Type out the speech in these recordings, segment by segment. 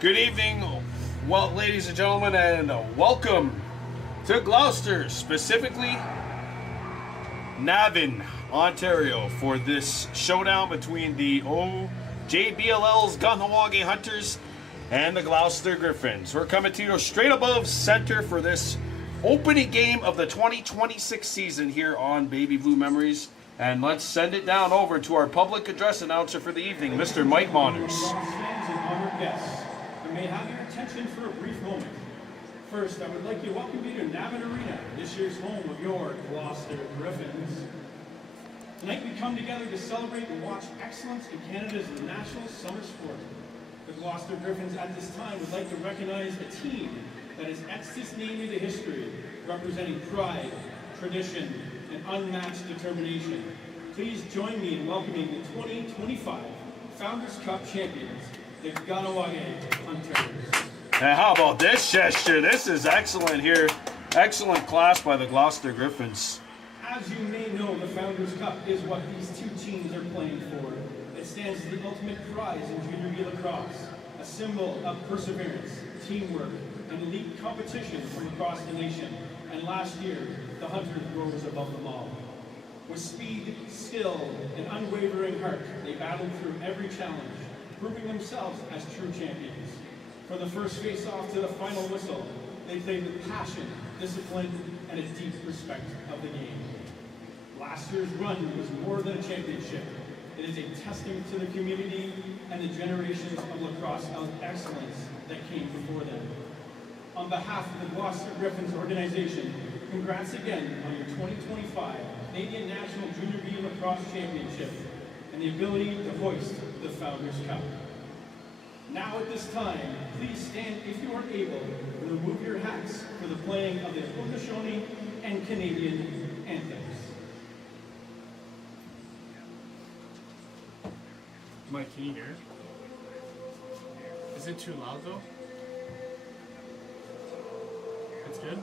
Good evening, well, ladies and gentlemen, and welcome to Gloucester, specifically Navan, Ontario, for this showdown between the OJBLL's Kahnawake Hunters and the Gloucester Griffins. We're coming to you straight above center for this opening game of the 2026 season here on Baby Blue Memories. And let's send it down over to our public address announcer for the evening, Mr. Mike Maunders. Fans and honored guests, I may have your attention for a brief moment. First, I would like to welcome you to Navan Arena, this year's home of your Gloucester Griffins. Tonight we come together to celebrate and watch excellence in Canada's national summer sport. The Gloucester Griffins at this time would like to recognize a team that has etched its name into history, representing pride, tradition, and unmatched determination. Please join me in welcoming the 2025 Founders Cup champions, the Kahnawake Hunters. And how about this gesture? This is excellent here. Excellent class by the Gloucester Griffins. As you may know, the Founders Cup is what these two teams are playing for. It stands as the ultimate prize in junior B lacrosse, a symbol of perseverance, teamwork, and elite competition from across the nation. And last year, the Hunters rose above them all. With speed, skill, and unwavering heart, they battled through every challenge, proving themselves as true champions. From the first face-off to the final whistle, they played with passion, discipline, and a deep respect of the game. Last year's run was more than a championship. It is a testament to the community and the generations of lacrosse excellence that came before them. On behalf of the Gloucester Griffins organization, congrats again on your 2025 Canadian National Junior B Lacrosse Championship and the ability to hoist the Founders Cup. Now at this time, please stand if you are able and remove your hats for the playing of the Haudenosaunee and Canadian anthems. Mike, can you hear it? Is it too loud though? It's good?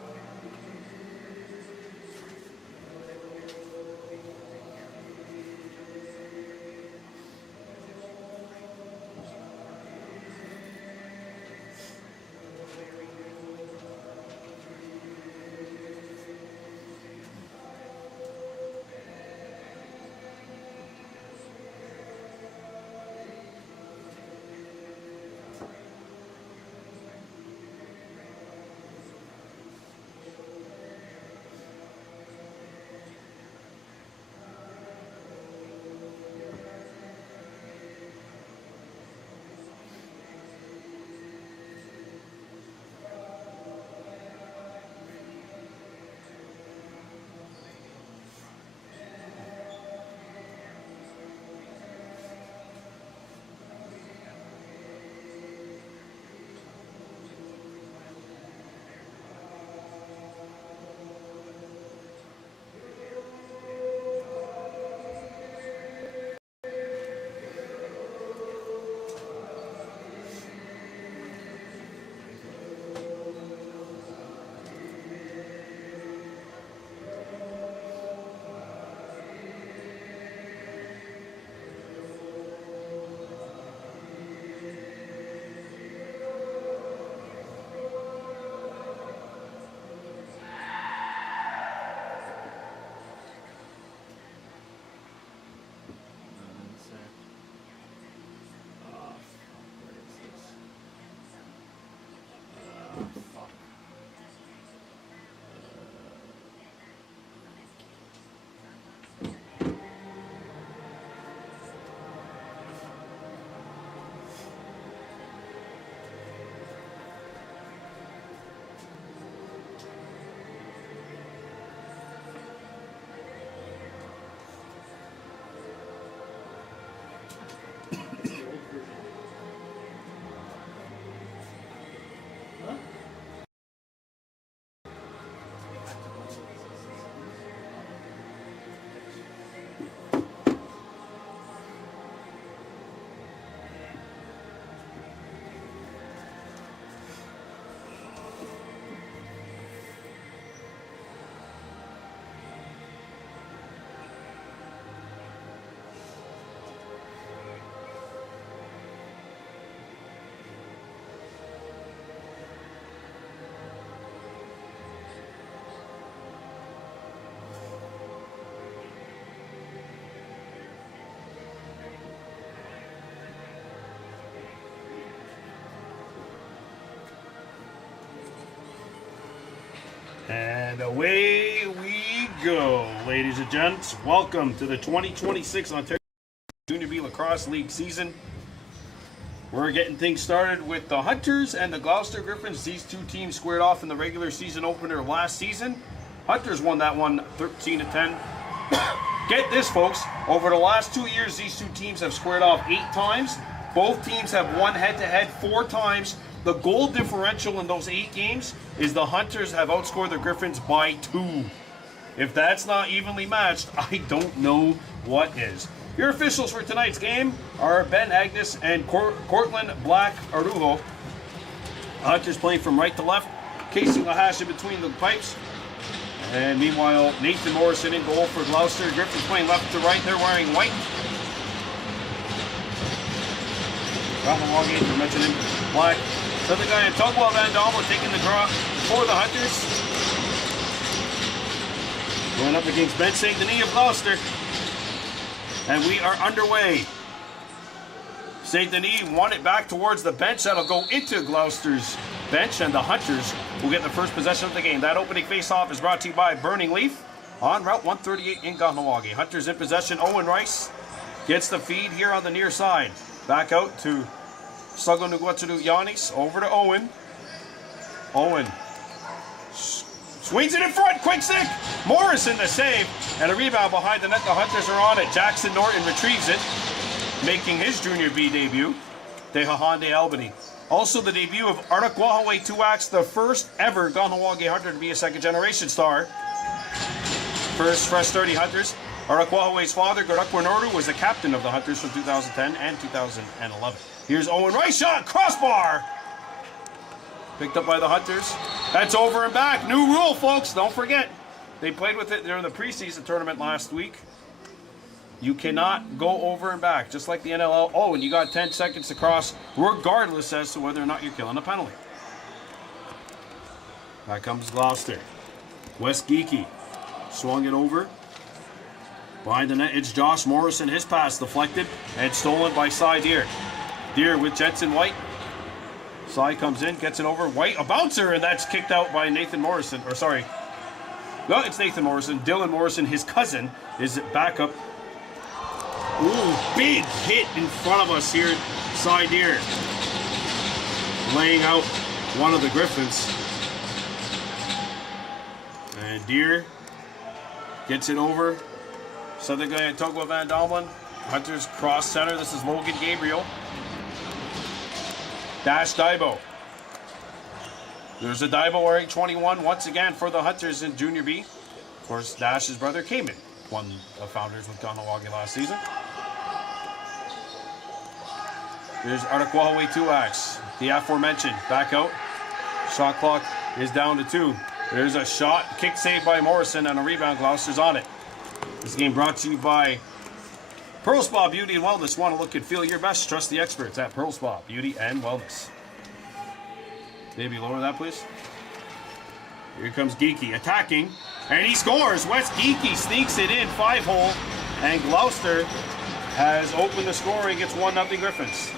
And away we go, ladies and gents. Welcome to the 2026 Ontario Junior B Lacrosse League season. We're getting things started with the Hunters and the Gloucester Griffins. These two teams squared off in the regular season opener last season. Hunters won that one 13-10. Get this, folks. Over the last 2 years, these two teams have squared off 8 times. Both teams have won head-to-head 4 times. The goal differential in those 8 games is the Hunters have outscored the Griffins by 2. If that's not evenly matched, I don't know what is. Your officials for tonight's game are Ben Agnes and Cortland Black Arujo. Hunters playing from right to left. Casey Lahash in between the pipes. And meanwhile, Nathan Morrison in goal for Gloucester. Griffins playing left to right. They're wearing white. Kahnawake, we're mentioning black. So the guy in Tugwell Van Dommel taking the draw for the Hunters. Going up against Ben St. Denis of Gloucester. And we are underway. St. Denis won it back towards the bench. That'll go into Gloucester's bench, and the Hunters will get the first possession of the game. That opening face-off is brought to you by Burning Leaf on Route 138 in Kahnawake. Hunters in possession. Owen Rice gets the feed here on the near side. Back out to Sagonuguatsudu Yanis. Over to Owen. Owen swings it in front. Quick stick. Morrison the save. And a rebound behind the net. The Hunters are on it. Jackson Norton retrieves it, making his Junior B debut. Tehahande Albany. Also the debut of Artaquahaway Tuax, the first ever Kahnawake Hunter to be a second-generation star. First fresh 30 Hunters. Artaquahaway's father, Garakwa Nordu, was the captain of the Hunters from 2010 and 2011. Here's Owen Rice shot, crossbar! Picked up by the Hunters. That's over and back. New rule, folks, don't forget. They played with it during the preseason tournament last week. You cannot go over and back, just like the NLL. Oh, and you got 10 seconds to cross, regardless as to whether or not you're killing a penalty. Back comes Gloucester. Wes Geeky swung it over. Behind the net, it's Josh Morrison. His pass deflected and stolen by Cy Deer. Deer with Jensen White. Cy comes in, gets it over. White, a bouncer, and that's kicked out by Nathan Morrison. Or sorry. No, it's Nathan Morrison. Dylan Morrison, his cousin, is back up. Ooh, big hit in front of us here. Cy Deer laying out one of the Griffins. And Deer gets it over. Southern guy at Tugwell Van Domlin. Hunters cross center. This is Logan Gabriel. Dash Daibo. There's a Daibo wearing 21 once again for the Hunters in Junior B. Of course, Dash's brother Cayman won the Founders with Kahnawake last season. There's Artaquahaway Tuax, the aforementioned. Back out. Shot clock is down to 2. There's a shot, kick save by Morrison, and a rebound. Gloucester's on it. This game brought to you by Pearl Spa Beauty and Wellness. Want to look and feel your best? Trust the experts at Pearl Spa Beauty and Wellness. Maybe lower that, please. Here comes Geeky attacking, and he scores. Wes Geeky sneaks it in, 5-hole, and Gloucester has opened the scoring. It's 1-0 Griffins.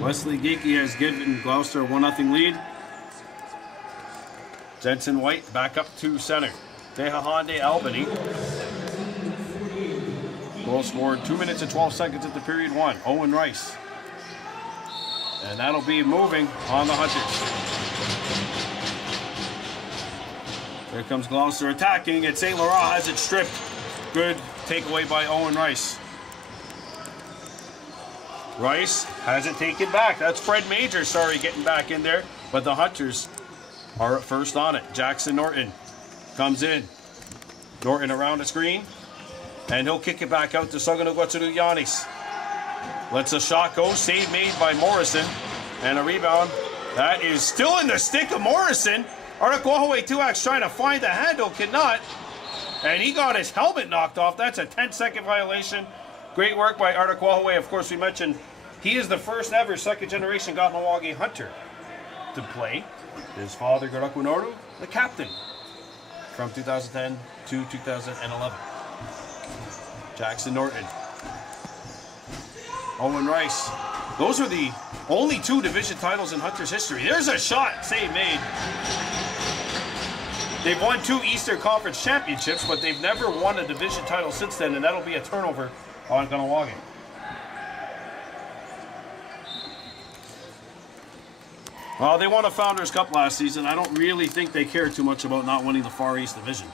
Wesley Geeky has given Gloucester a 1-0 lead. Jensen White back up to center. Tehahande Albany. Goal scored 2 minutes and 12 seconds into period 1. Owen Rice. And that'll be moving on the Hunters. Here comes Gloucester attacking, and St. Laurent has it stripped. Good takeaway by Owen Rice. Rice has it taken back. That's Fred Major, sorry, getting back in there. But the Hunters are first on it. Jackson Norton comes in. Norton around the screen. And he'll kick it back out to Sagonuguatsudu Yanis. Lets a shot go. Save made by Morrison. And a rebound. That is still in the stick of Morrison. Artaquahaway Tuax trying to find the handle. Cannot. And he got his helmet knocked off. That's a 10-second violation. Great work by Kahnawake. Of course, we mentioned he is the first ever second-generation Kahnawake hunter to play. His father, Noru, the captain from 2010 to 2011. Jackson Norton. Owen Rice. Those are the only 2 division titles in Hunters history. There's a shot. Save made. They've won 2 Eastern Conference championships, but they've never won a division title since then, and that'll be a turnover on Kahnawake. Well, they won a Founders Cup last season. I don't really think they care too much about not winning the Far East Division.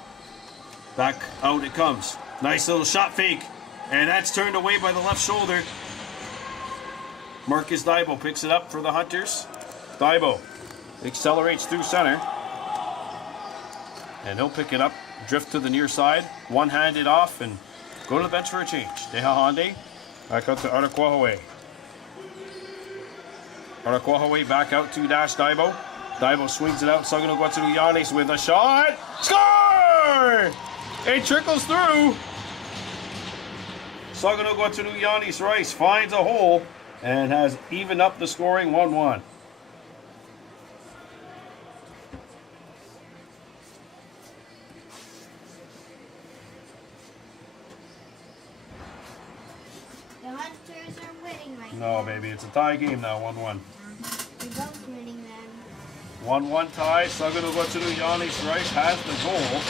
Back out it comes. Nice little shot fake, and that's turned away by the left shoulder. Marcus Daibo picks it up for the Hunters. Daibo accelerates through center, and he'll pick it up, drift to the near side, one-handed off, and go to the bench for a change. Dehahande back out to Kahnawake. Kahnawake back out to Dash Daibo. Daibo swings it out. Sagano Guatsuruyanis with a shot. Score! It trickles through. Sagano Guatsuruyanis Rice finds a hole and has evened up the scoring 1-1. The Hunters are winning right now. No, baby, it's a tie game now, 1-1. You're both winning then. 1-1 tie. Sagano Guatsuruyanis Rice has the goal.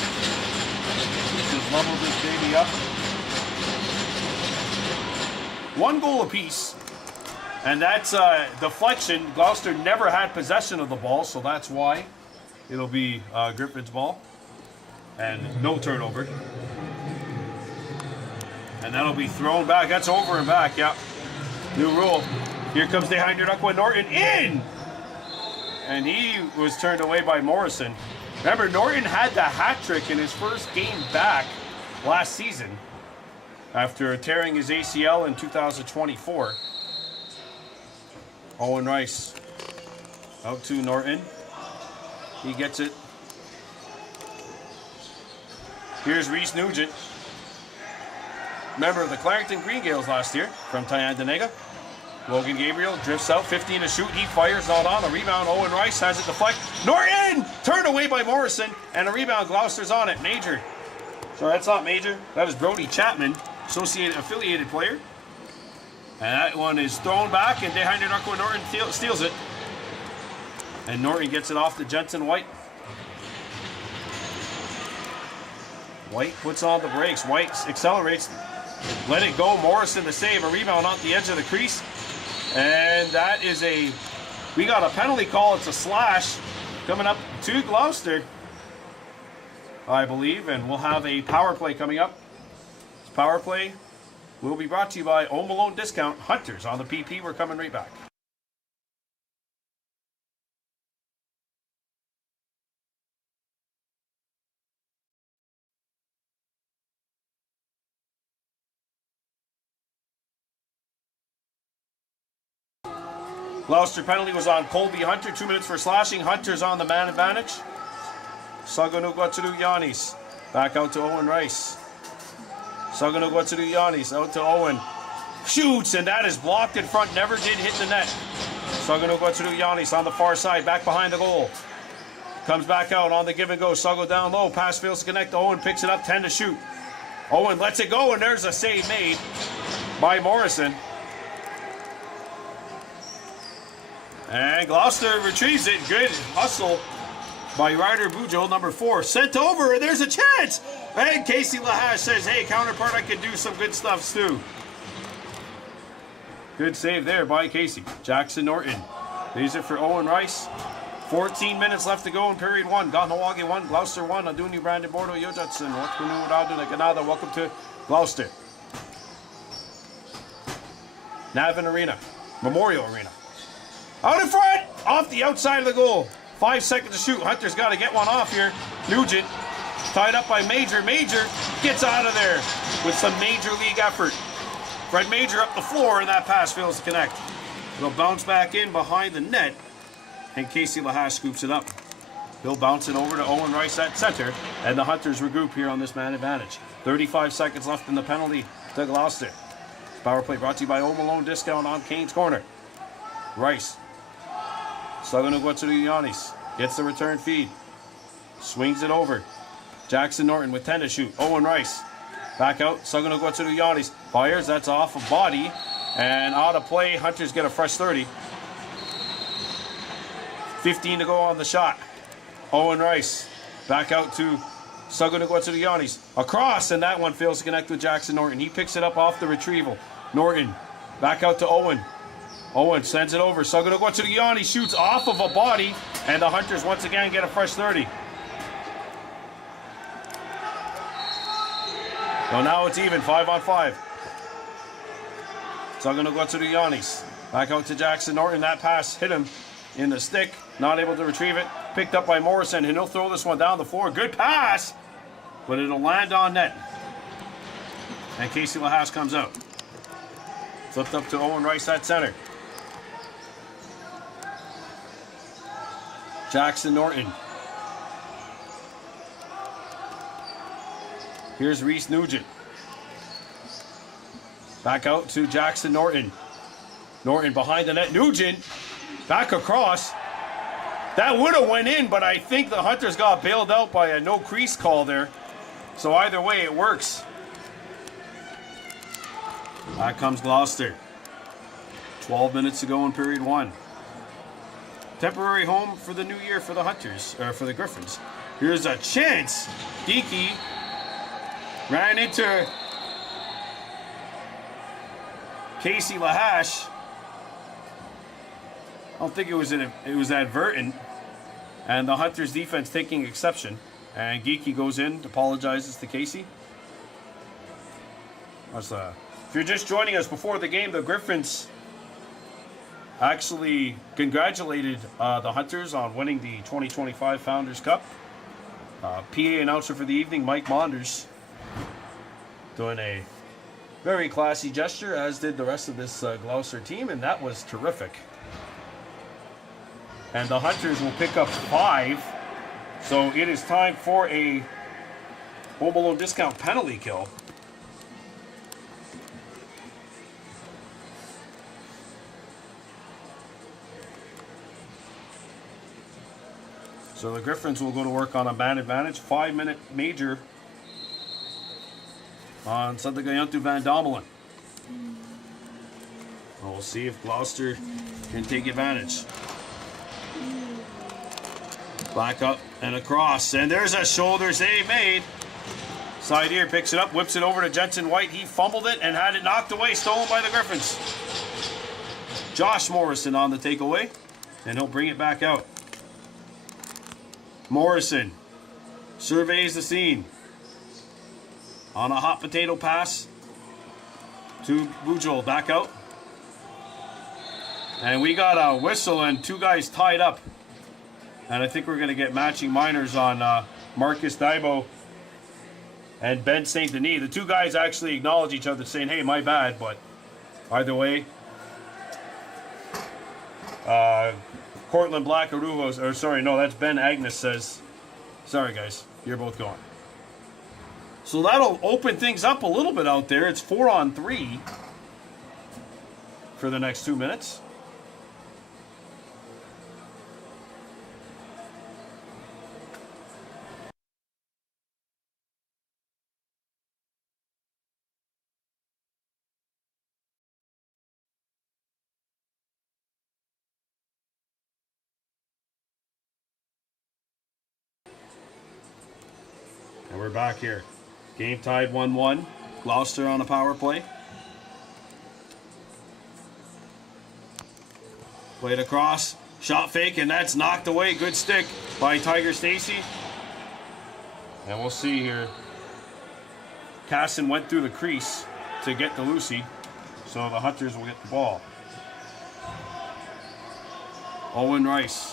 Just leveled this baby up. 1 goal apiece. And that's deflection. Gloucester never had possession of the ball, so that's why it'll be Griffins' ball. And no turnover. And that'll be thrown back. That's over and back, yeah. New rule. Here comes Dehahande Norton in! And he was turned away by Morrison. Remember, Norton had the hat trick in his first game back last season after tearing his ACL in 2024. Owen Rice out to Norton. He gets it. Here's Reese Nugent. Member of the Clarington Green Gales last year from Tyandanega. Logan Gabriel drifts out, 15 to shoot. He fires, not on. A rebound. Owen Rice has it deflect. Norton! Turned away by Morrison. And a rebound. Gloucester's on it. Major. Sorry, that's not Major. That is Brody Chapman, affiliated player. And that one is thrown back, and Dehahande Norton steals it. And Norton gets it off to Jensen White. White puts on the brakes. White accelerates. Let it go. Morrison the save. A rebound off the edge of the crease. And that is we got a penalty call. It's a slash coming up to Gloucester, I believe. And we'll have a power play coming up. This power play will be brought to you by Home Alone Discount Hunters on the PP. We're coming right back. Gloucester penalty was on Colby Hunter. 2 minutes for slashing. Hunter's on the man advantage. Sagano Guatsuruyanis back out to Owen Rice. Sagano Guatsuruyanis out to Owen. Shoots, and that is blocked in front. Never did hit the net. Sagano Guatsuruyanis on the far side, back behind the goal. Comes back out on the give and go. Sago down low. Pass fails to connect. Owen picks it up. 10 to shoot. Owen lets it go, and there's a save made by Morrison. And Gloucester retrieves it. Good hustle by Ryder Bujo, number 4. Sent over, and there's a chance. And Casey Lahash says, hey, counterpart, I can do some good stuff too. Good save there by Casey. Jackson Norton leaves it for Owen Rice. 14 minutes left to go in period 1. Kahnawake 1, Gloucester 1. Aduni Brandon Bordo Yojatson. Welcome to Gloucester. Navin Arena. Memorial Arena. Out in front! Off the outside of the goal. 5 seconds to shoot. Hunter's got to get one off here. Nugent tied up by Major. Major gets out of there with some major league effort. Fred Major up the floor, and that pass fails to connect. It'll bounce back in behind the net, and Casey Lahash scoops it up. He'll bounce it over to Owen Rice at center, and the Hunters regroup here on this man advantage. 35 seconds left in the penalty to Gloucester. Power play brought to you by Home Alone Discount on Kane's Corner. Rice. Saganogwatsuruyanis gets the return feed. Swings it over. Jackson Norton with 10 to shoot. Owen Rice. Back out. Saganogwatsuruyanis fires. That's off of body. And out of play. Hunters get a fresh 30. 15 to go on the shot. Owen Rice. Back out to Saganogwatsuruyanis. Across. And that one fails to connect with Jackson Norton. He picks it up off the retrieval. Norton. Back out to Owen. Owen sends it over. Saganogwatsuruyanis shoots off of a body. And the Hunters once again get a fresh 30. So now it's even, 5 on 5. Saganogwatsuruyanis. Back out to Jackson Norton. That pass hit him in the stick. Not able to retrieve it. Picked up by Morrison. And he'll throw this one down the floor. Good pass. But it'll land on net. And Casey Lahash comes out. Flipped up to Owen Rice at center. Jackson Norton. Here's Reese Nugent. Back out to Jackson Norton. Norton behind the net. Nugent back across. That would have went in, but I think the Hunters got bailed out by a no crease call there. So either way, it works. Back comes Gloucester. 12 minutes to go in period 1. Temporary home for the new year for the Hunters, or for the Griffins. Here's a chance. Geeky ran into Casey Lahash. I don't think it was advertent. And the Hunters defense taking exception. And Geeky goes in, apologizes to Casey. If you're just joining us before the game, the Griffins actually congratulated the Hunters on winning the 2025 Founders Cup. PA announcer for the evening, Mike Monders, doing a very classy gesture, as did the rest of this Gloucester team, and that was terrific. And the Hunters will pick up 5. So it is time for a Home Alone Discount penalty kill. So the Griffins will go to work on a man advantage. 5-minute major on Sadagayantu Van Dommelen. We'll see if Gloucester can take advantage. Back up and across. And there's a shoulder save made. Side here picks it up, whips it over to Jensen White. He fumbled it and had it knocked away, stolen by the Griffins. Josh Morrison on the takeaway. And he'll bring it back out. Morrison surveys the scene on a hot potato pass to Bujol. Back out. And we got a whistle and 2 guys tied up. And I think we're going to get matching minors on Marcus Daibo and Ben St. Denis. The 2 guys actually acknowledge each other saying, hey, my bad. But either way, Cortland Black Aruvos, or sorry, no, that's Ben Agnes says, sorry guys, you're both gone. So that'll open things up a little bit out there. It's 4 on 3 for the next 2 minutes. And we're back here. Game tied 1-1. Gloucester on a power play. Played across. Shot fake, and that's knocked away. Good stick by Tiger Stacy. And we'll see here. Casson went through the crease to get to Lucy. So the Hunters will get the ball. Owen Rice.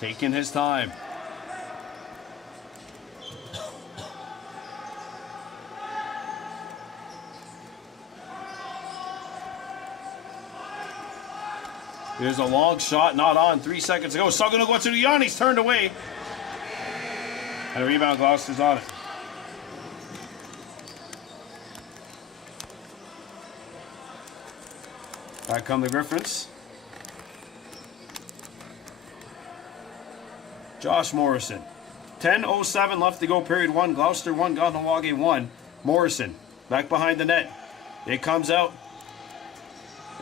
Taking his time. Here's a long shot, not on. 3 seconds to go. Saganogwatsuruyanis turned away. And a rebound, Gloucester's on it. Back come the Griffins. Josh Morrison. 10:07 left to go, period 1. Gloucester 1, Kahnawake 1. Morrison back behind the net. It comes out.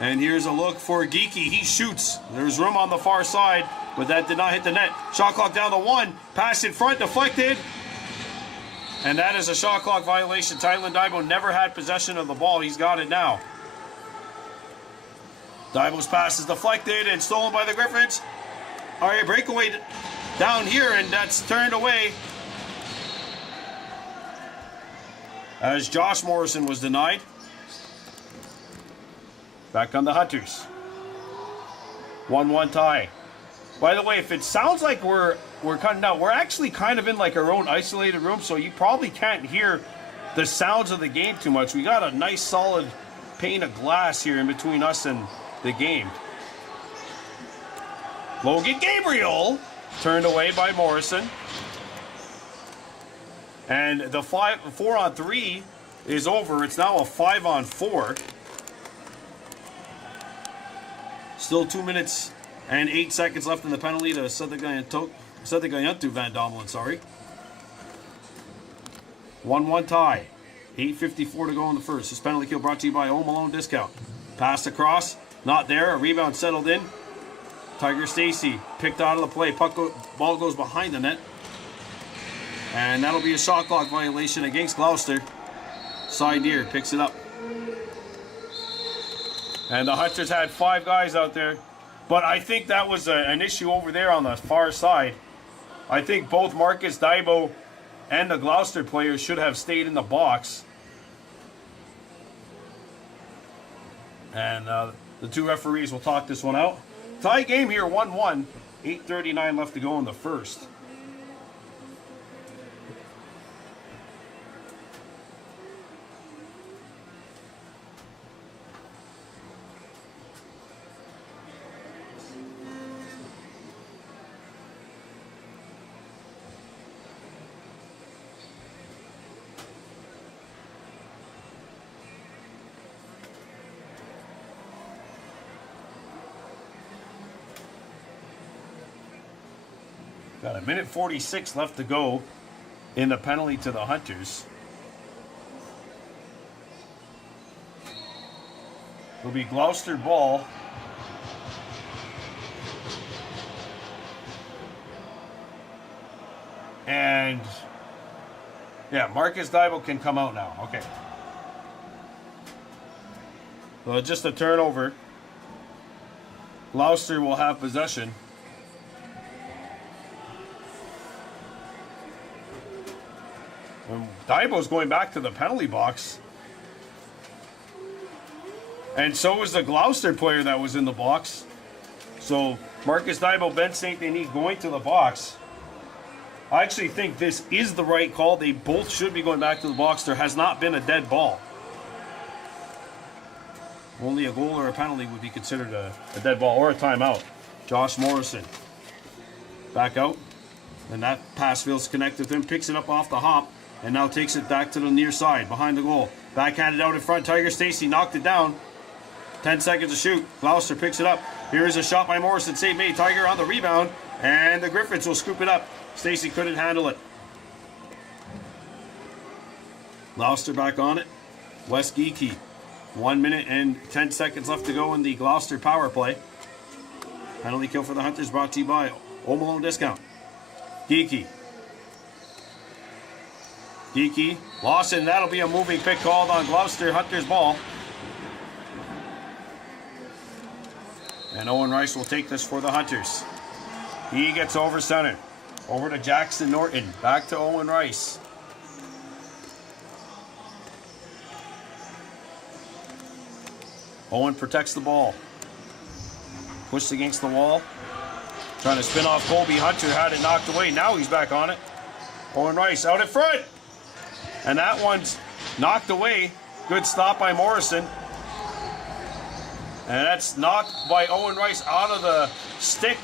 And here's a look for Geeky. He shoots. There's room on the far side, but that did not hit the net. Shot clock down to 1. Pass in front, deflected. And that is a shot clock violation. Tylan Daibo never had possession of the ball. He's got it now. Daibo's pass is deflected and stolen by the Griffins. All right, breakaway down here, and that's turned away as Josh Morrison was denied. Back on the Hunters. 1-1 tie. By the way, if it sounds like we're cutting out, we're actually kind of in like our own isolated room, so you probably can't hear the sounds of the game too much. We got a nice solid pane of glass here in between us and the game. Logan Gabriel turned away by Morrison. And the 4-on-3 is over. It's now a 5-on-4. Still 2 minutes and 8 seconds left in the penalty to Sethagayantu Van Domelen, sorry. 1-1 tie. 8:54 to go in the first. This penalty kill brought to you by Home Alone Discount. Passed across, not there. A rebound settled in. Tiger Stacy picked out of the play. Ball goes behind the net. And that'll be a shot clock violation against Gloucester. Side near picks it up. And the Hunters had 5 guys out there. But I think that was an issue over there on the far side. I think both Marcus Daibo and the Gloucester players should have stayed in the box. And the 2 referees will talk this one out. Tie game here, 1-1. 8:39 left to go in the first. Got a minute 46 left to go in the penalty to the Hunters. It'll be Gloucester ball. And yeah, Marcus Daibo can come out now. Okay. So just a turnover. Gloucester will have possession. Daibo's going back to the penalty box. And so is the Gloucester player that was in the box. So Marcus Daibo, Ben St. Denis going to the box. I actually think this is the right call. They both should be going back to the box. There has not been a dead ball. Only a goal or a penalty would be considered a dead ball or a timeout. Josh Morrison back out. And that pass feels connected with him. Picks it up off the hop. And now takes it back to the near side, behind the goal. Backhanded out in front. Tiger Stacy knocked it down. 10 seconds to shoot. Gloucester picks it up. Here is a shot by Morrison. Save made. Tiger on the rebound. And the Griffins will scoop it up. Stacy couldn't handle it. Gloucester back on it. Wes Geeky. 1 minute and 10 seconds left to go in the Gloucester power play. Penalty kill for the Hunters brought to you by Home Alone Discount. Geeky. Geeky, Lawson, that'll be a moving pick called on Gloucester. Hunters ball. And Owen Rice will take this for the Hunters. He gets over center. Over to Jackson Norton. Back to Owen Rice. Owen protects the ball. Pushed against the wall. Trying to spin off Colby Hunter. Had it knocked away. Now he's back on it. Owen Rice out in front. And that one's knocked away. Good stop by Morrison. And that's knocked by Owen Rice out of the stick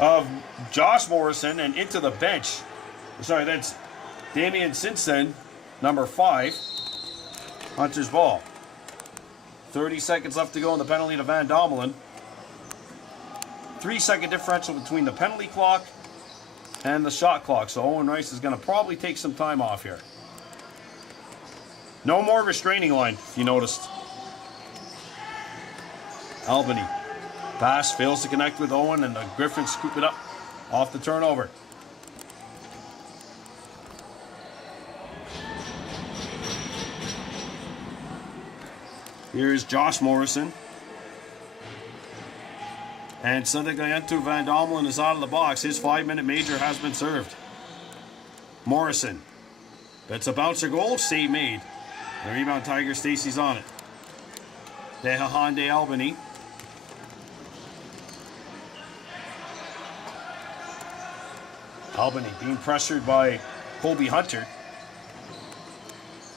of Josh Morrison and into the bench. Sorry, that's Damian Simpson, number 5. Hunter's ball. 30 seconds left to go in the penalty to Van Dommelen. 3-second differential between the penalty clock and the shot clock. So Owen Rice is going to probably take some time off here. No more restraining line, if you noticed. Albany. Pass fails to connect with Owen, and the Griffins scoop it up off the turnover. Here's Josh Morrison. And Sadigayentu Van Dommelen is out of the box. His 5-minute major has been served. Morrison. That's a bouncer goal. Save made. The rebound Tiger Stacy's on it. Dehahande Albany. Albany being pressured by Colby Hunter.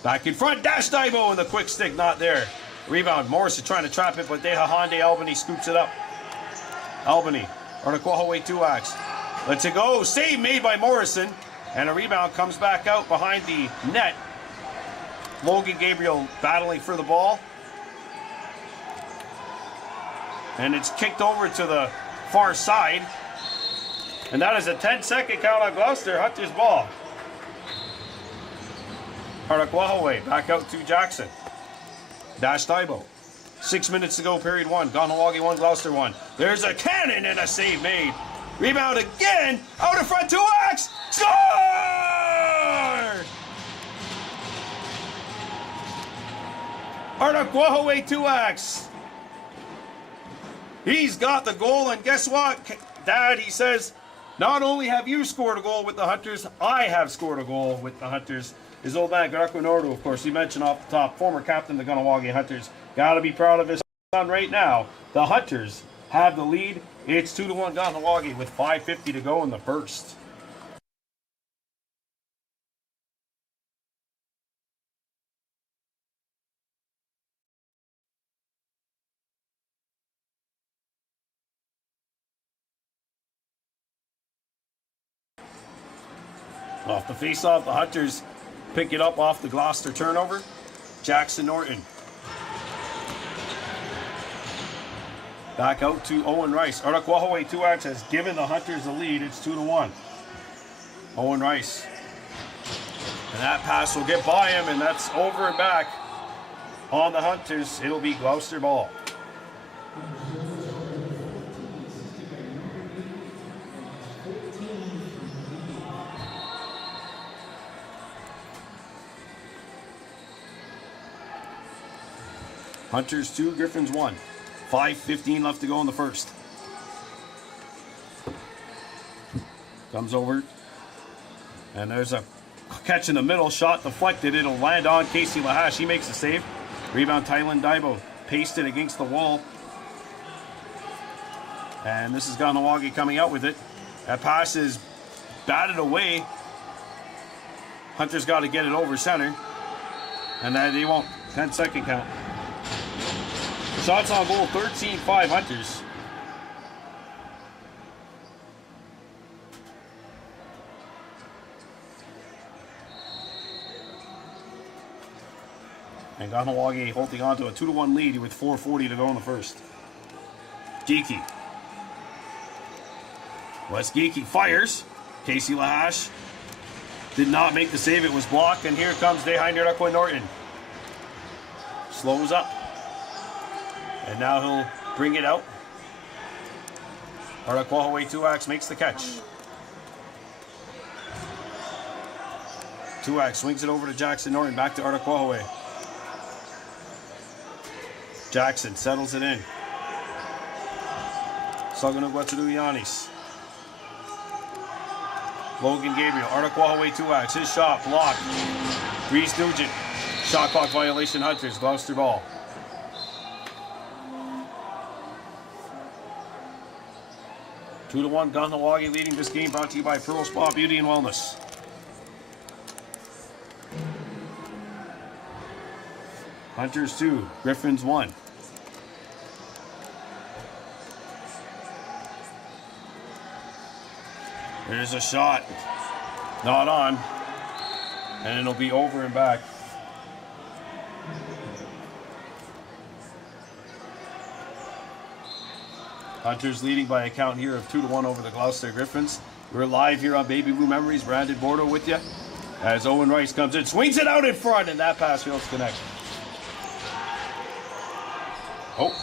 Back in front. Dash Dibo, and the quick stick not there. Rebound. Morrison trying to trap it, but Dehahande Albany scoops it up. Albany, Arnaquahaway 2-ax. Lets it go. Save made by Morrison. And a rebound comes back out behind the net. Logan Gabriel battling for the ball. And it's kicked over to the far side. And that is a 10-second count on Gloucester. Hunter's ball. Arnaquahaway back out to Jackson. Dash Dibo. 6 minutes to go, period 1. Kahnawake 1, Gloucester 1. There's a cannon and a save made. Rebound again. Out in front, 2-ax. Score! Arnaquahaway 2-ax. He's got the goal, and guess what, Dad? He says, not only have you scored a goal with the Hunters, I have scored a goal with the Hunters. His old man, Greco Nordo, of course, he mentioned off the top, former captain of the Kahnawake Hunters. Got to be proud of his son right now. The Hunters have the lead. It's 2-1 Kahnawake with 5:50 to go in the first. Off the face-off, the Hunters pick it up off the Gloucester turnover. Jackson Norton. Back out to Owen Rice. Arnaquahaway 2-ax has given the Hunters the lead. It's 2-1. Owen Rice. And that pass will get by him, and that's over and back on the Hunters. It'll be Gloucester ball. Hunters 2, Griffins 1. 5:15 left to go in the first. Comes over. And there's a catch in the middle. Shot deflected. It'll land on Casey Lahash. He makes the save. Rebound Tylen Dibo. Pasted against the wall. And this is Kahnawake coming out with it. That pass is batted away. Hunter's got to get it over center. And that he won't. 10-second count. Shots on goal, 13-5 Hunters. And Kahnawake holding on to a 2-1 lead with 4:40 to go in the first. Geeky. Wes Geeky fires. Casey Lahash did not make the save. It was blocked. And here comes Dehahande Norton. Slows up. And now he'll bring it out. Arnaquahaway 2-ax makes the catch. 2-ax swings it over to Jackson Norton. Back to Arnaquahaway. Jackson settles it in. Saganugwatsuduyanis. Logan Gabriel. Arnaquahaway 2-ax. His shot blocked. Reese Nugent. Shot clock violation Hunters. Gloucester ball. 2-1 Kahnawake leading this game, brought to you by Pearl Spa Beauty and Wellness. Hunters 2, Griffins 1. There's a shot. Not on. And it'll be over and back. Hunters leading by a count here of 2-1 over the Gloucester Griffins. We're live here on Baby Blue Memories. Brandon Bordeaux with you. As Owen Rice comes in, swings it out in front, and that pass fails to connect. Oh,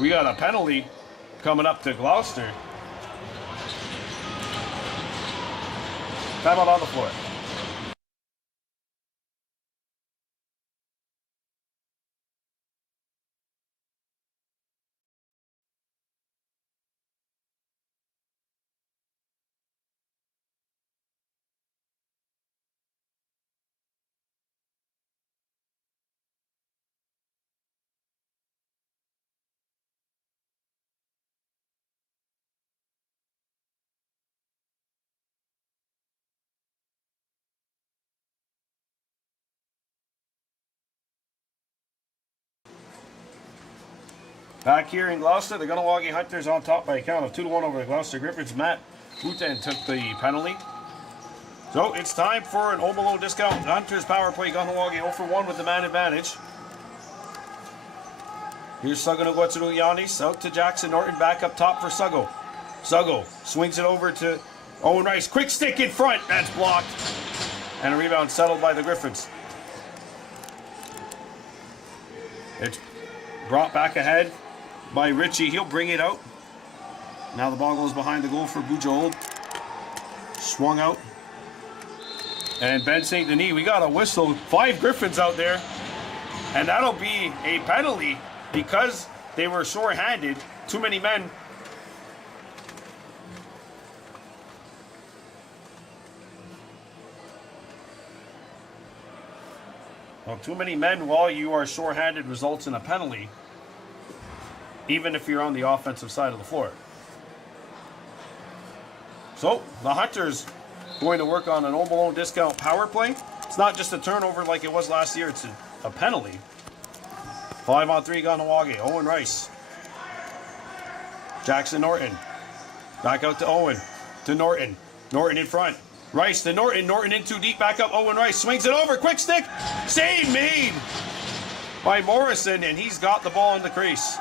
we got a penalty coming up to Gloucester. Timeout on the floor. Back here in Gloucester, the Kahnawake Hunters on top by a count of 2-1 over the Gloucester Griffins. Matt Boutin took the penalty. So it's time for an Home Alone discount. Hunters power play. Kahnawake 0 for 1 with the man advantage. Here's Sugo Yanis out to Jackson Norton. Back up top for Sugo. Sugo swings it over to Owen Rice. Quick stick in front. That's blocked. And a rebound settled by the Griffins. It's brought back ahead by Richie. He'll bring it out. Now the ball goes behind the goal for Bujold. Swung out. And Ben St. Denis, we got a whistle. 5 Griffins out there. And that'll be a penalty because they were short-handed. Too many men. Well, too many men while you are short-handed results in a penalty, even if you're on the offensive side of the floor. So, the Hunters going to work on an Home Alone discount power play. It's not just a turnover like it was last year, it's a penalty. 5-on-3 Kahnawake. Owen Rice. Jackson Norton. Back out to Owen. To Norton. Norton in front. Rice to Norton. Norton in too deep. Back up. Owen Rice swings it over. Quick stick. Save made by Morrison, and he's got the ball in the crease.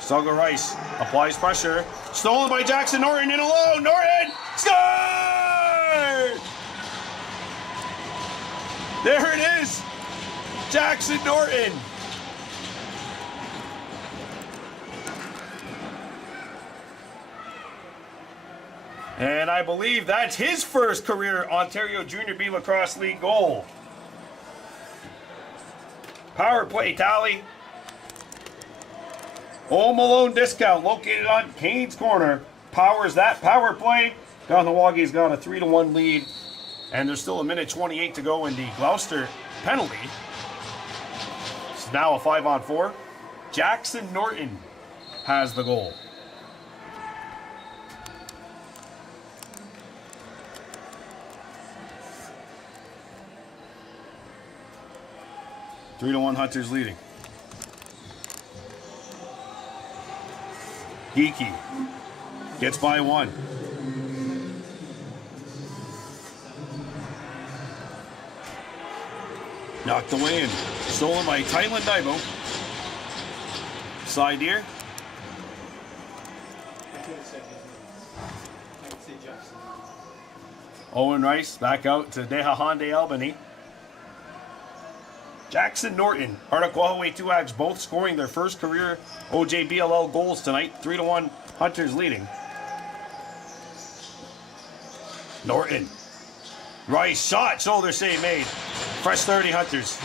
Sugo Rice applies pressure. Stolen by Jackson Norton in alone. Norton score! There it is. Jackson Norton. And I believe that's his first career Ontario Junior B Lacrosse League goal. Power play tally. Home Alone discount located on Kane's Corner powers that power play. Kahnawake's got a 3-1 lead. And there's still 1:28 to go in the Gloucester penalty. It's now a 5-on-4. Jackson Norton has the goal. Three to 1 Hunters leading. Geeky gets by 1. Knocked away and stolen by Tylan Daibo. Side here. Owen Rice back out to Dehahande Albany. Jackson Norton, Arnaquahaway Tuags both scoring their first career OJBLL goals tonight. 3-1 Hunters leading. Norton. Rice shot, shoulder save made. Fresh 30 Hunters.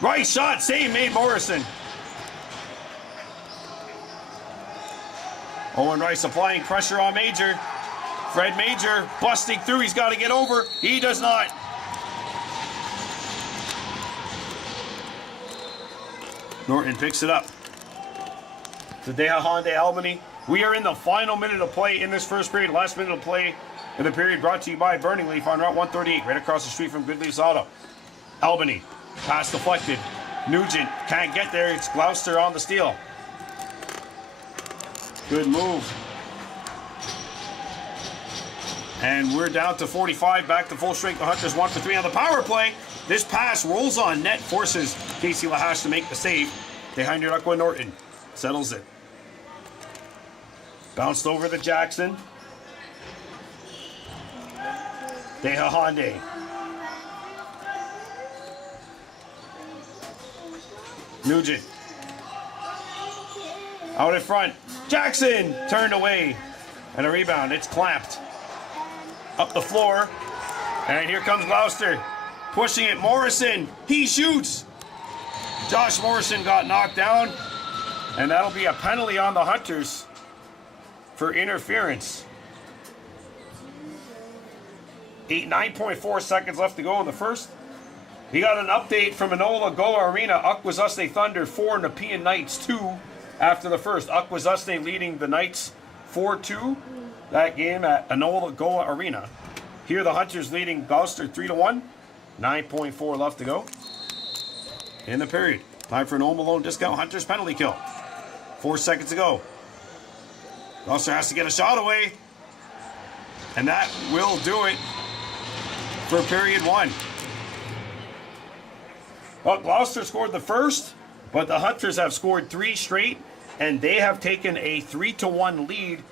Rice shot, save made Morrison. Owen Rice applying pressure on Major. Fred Major busting through, he's got to get over. He does not. Norton picks it up to Dehahande Albany. We are in the final minute of play in this first period. Last minute of play in the period brought to you by Burning Leaf on Route 138, right across the street from Goodleaf's Auto. Albany, pass deflected. Nugent can't get there. It's Gloucester on the steal. Good move. And we're down to 45, back to full strength. The Hunters 1 for 3 on the power play. This pass rolls on net, forces Casey Lahash to make the save. Behind your Aqua Norton. Settles it. Bounced over to Jackson. Deha Honde. Nugent. Out in front. Jackson turned away. And a rebound. It's clamped. Up the floor. And here comes Gloucester. Pushing it. Morrison. He shoots. Josh Morrison got knocked down. And that'll be a penalty on the Hunters for interference. 9.4 seconds left to go in the first. We got an update from Enola Goa Arena. Akwesasne Thunder 4, Nepean Knights 2 after the first. Akwesasne leading the Knights 4-2. That game at Enola Goa Arena. Here the Hunters leading Gloucester 3-1. 9.4 left to go in the period. Time for an Home Alone discount Hunters penalty kill. 4 seconds to go. Gloucester has to get a shot away. And that will do it for period 1. Well, Gloucester scored the first, but the Hunters have scored 3 straight, and they have taken a 3-1 lead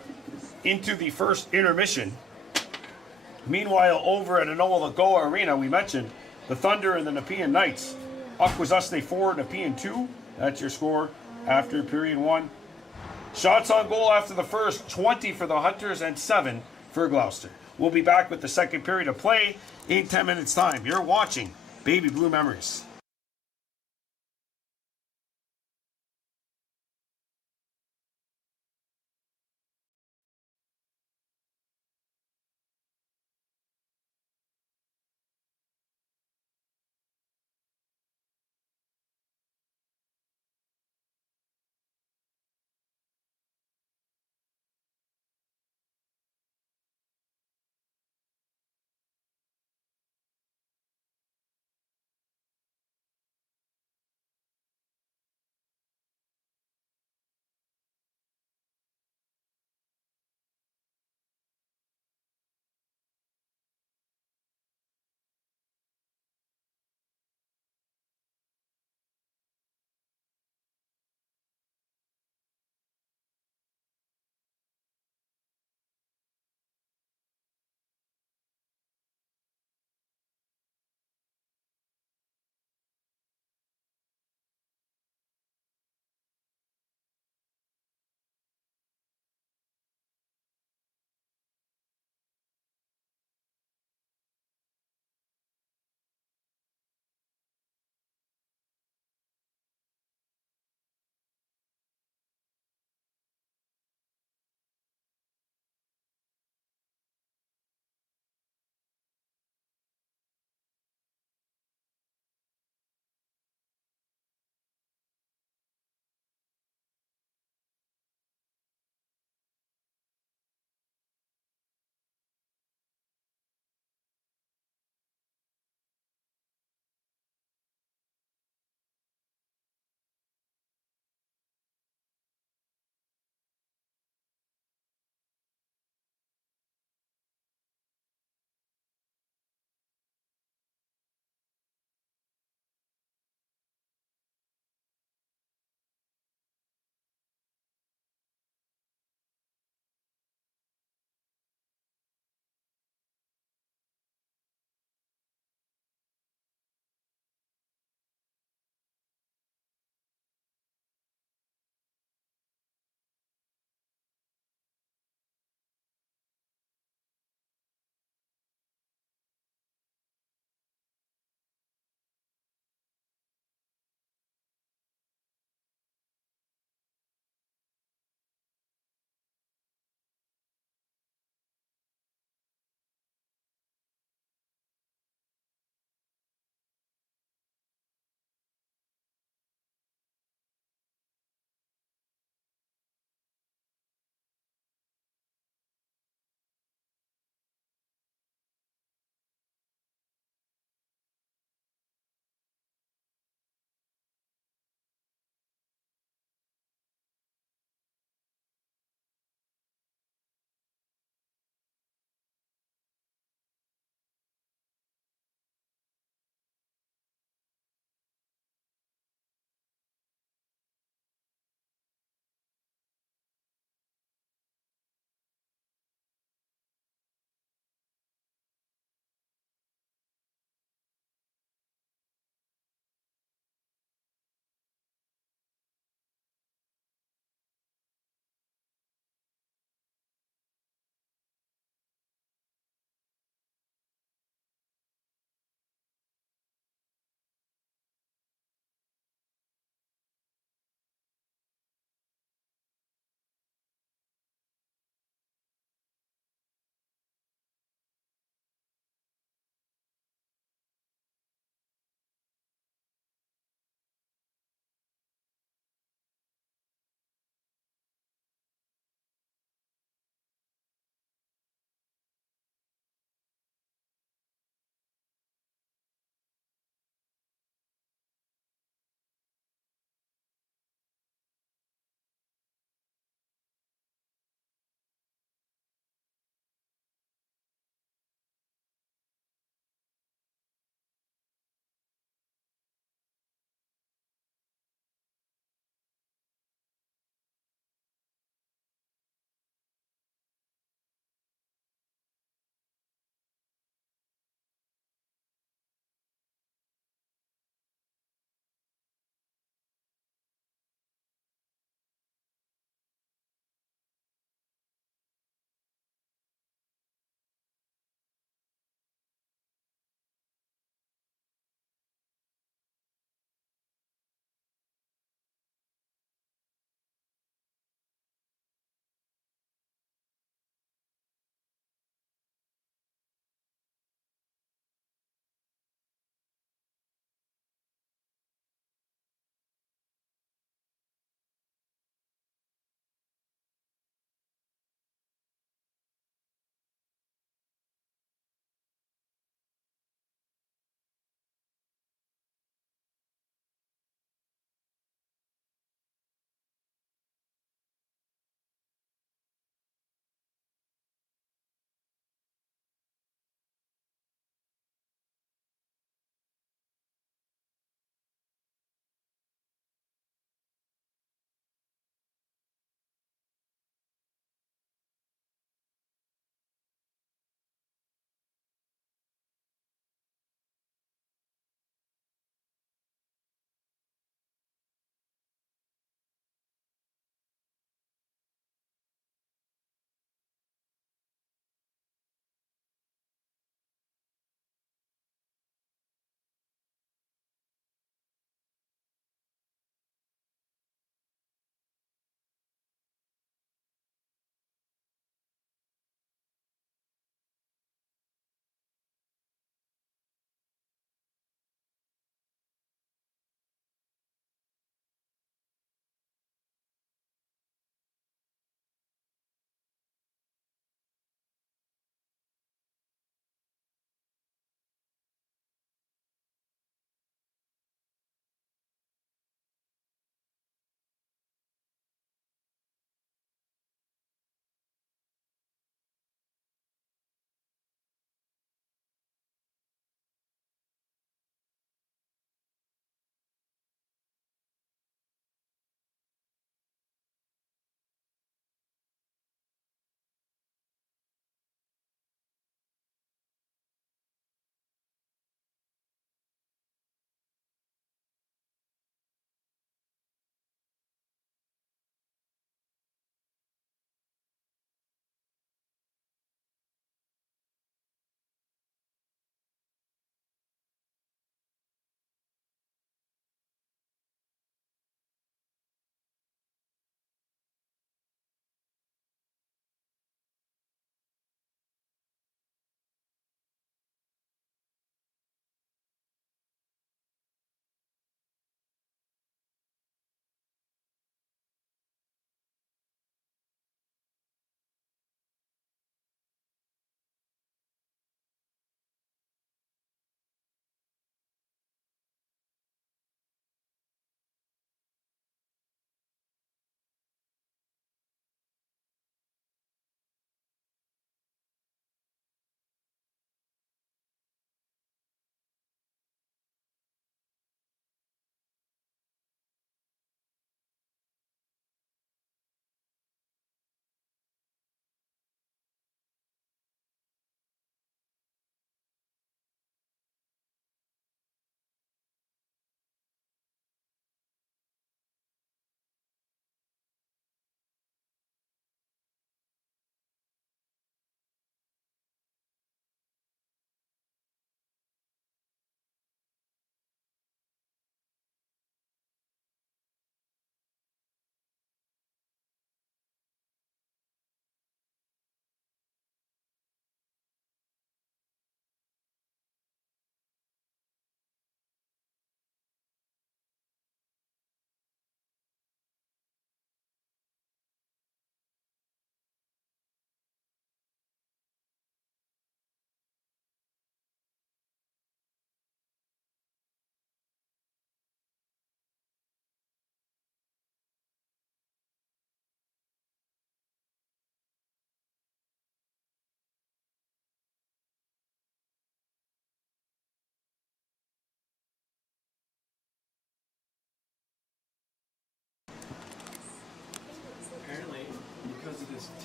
into the first intermission. Meanwhile, over at Enola Goa Arena, we mentioned the Thunder and the Nepean Knights. Akwesasne 4, Nepean 2. That's your score after period 1. Shots on goal after the first, 20 for the Hunters and 7 for Gloucester. We'll be back with the second period of play in 10 minutes' time. You're watching Baby Blue Memories.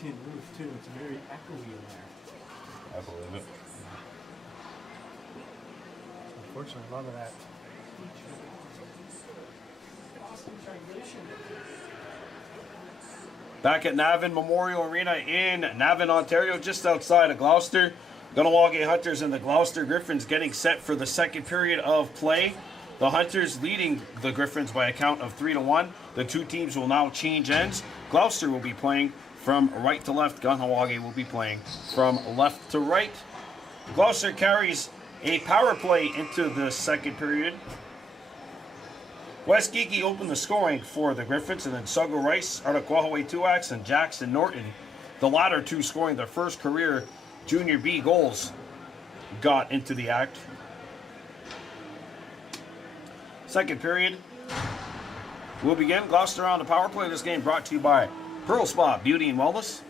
tin roof too. It's very echoey in there. I believe it. Unfortunately, a lot of that. Back at Navan Memorial Arena in Navan, Ontario, just outside of Gloucester. Kahnawake Hunters and the Gloucester Griffins getting set for the second period of play. The Hunters leading the Griffins by a count of 3-1. The two teams will now change ends. Gloucester will be playing from right to left. Kahnawake will be playing from left to right. Gloucester carries a power play into the second period. Wes Geeky opened the scoring for the Griffins, and then Sugo Rice, Artaquahaway Tuax, and Jackson Norton, the latter two scoring their first career Junior B goals, got into the act. Second period will begin. Gloucester on the power play. This game brought to you by Pearl Spa Beauty and Wellness.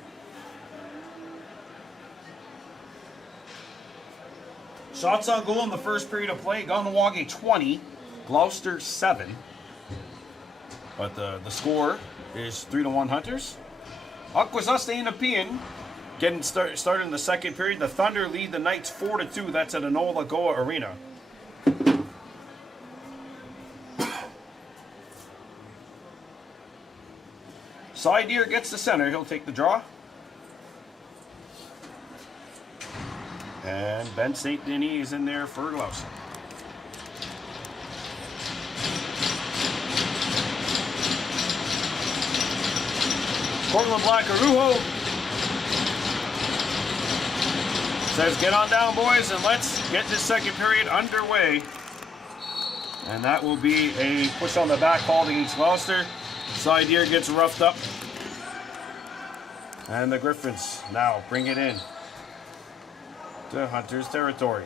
Shots on goal in the first period of play. Kahnawake 20, Gloucester 7. But the score is 3-1 Hunters. Akwesasne Nepean getting started in the second period. The Thunder lead the Knights 4-2. That's at Enola Goa Arena. Sideer gets the center. He'll take the draw. And Ben St. Denis is in there for Gloucester. Cortland Black Arujo says, get on down, boys, and let's get this second period underway. And that will be a push on the back called against Gloucester. Sideer gets roughed up. And the Griffins now bring it in to Hunters territory.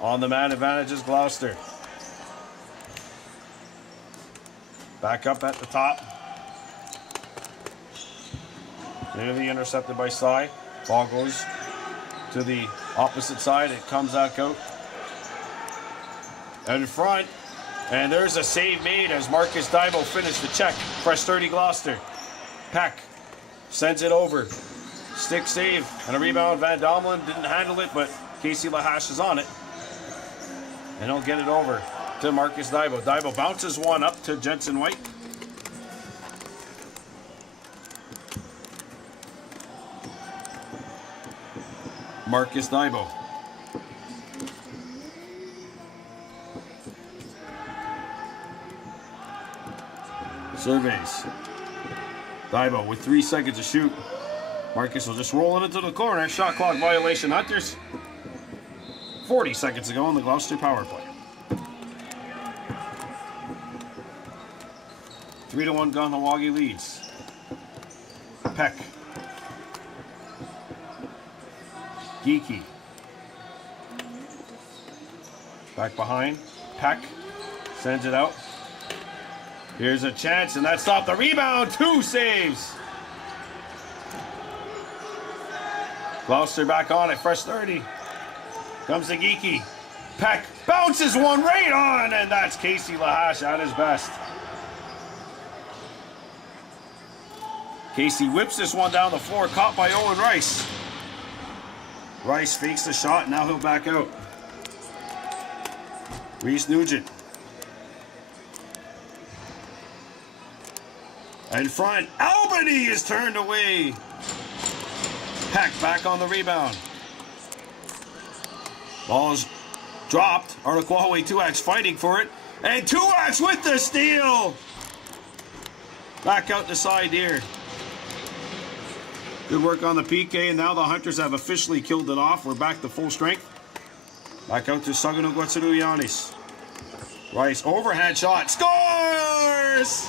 On the man advantage is Gloucester. Back up at the top. Nearly intercepted by Cy. Ball goes to the opposite side. It comes back out. In front. And there's a save made as Marcus Dibo finished the check. Fresh 30 Gloucester. Peck sends it over. Stick save and a rebound. Van Domelen didn't handle it, but Casey Lahash is on it. And he'll get it over to Marcus Dibo. Dibo bounces one up to Jensen White. Marcus Dibo. Surveys. Dibo with 3 seconds to shoot. Marcus will just roll it into the corner. Shot clock violation, Hunters. 40 seconds to go on the Gloucester power play. 3-1 Kahnawake leads. Peck. Geeky. Back behind. Peck sends it out. Here's a chance, and that's off the rebound. 2 saves. Gloucester back on it. Fresh 30. Comes to Geeky. Peck bounces one right on, and that's Casey Lahash at his best. Casey whips this one down the floor, caught by Owen Rice. Rice fakes the shot, now he'll back out. Reese Nugent. In front, Albany is turned away. Peck back on the rebound. Ball is dropped. Artaquahaway Tuax fighting for it. And Tuax with the steal. Back out the side here. Good work on the PK, and now the Hunters have officially killed it off. We're back to full strength. Back out to Sagano Guatsaruyanis. Rice overhand shot. Scores!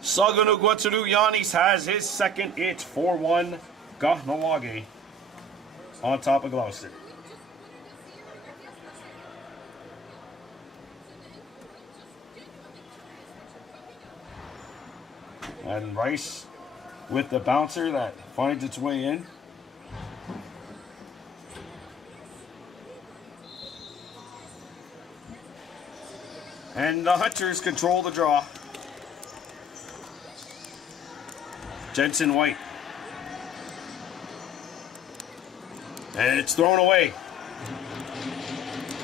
Sagano Guatsaruyanis has his second. It's 4-1 Kahnawake on top of Gloucester. And Rice with the bouncer that finds its way in. And the Hunters control the draw. Jensen White. And it's thrown away.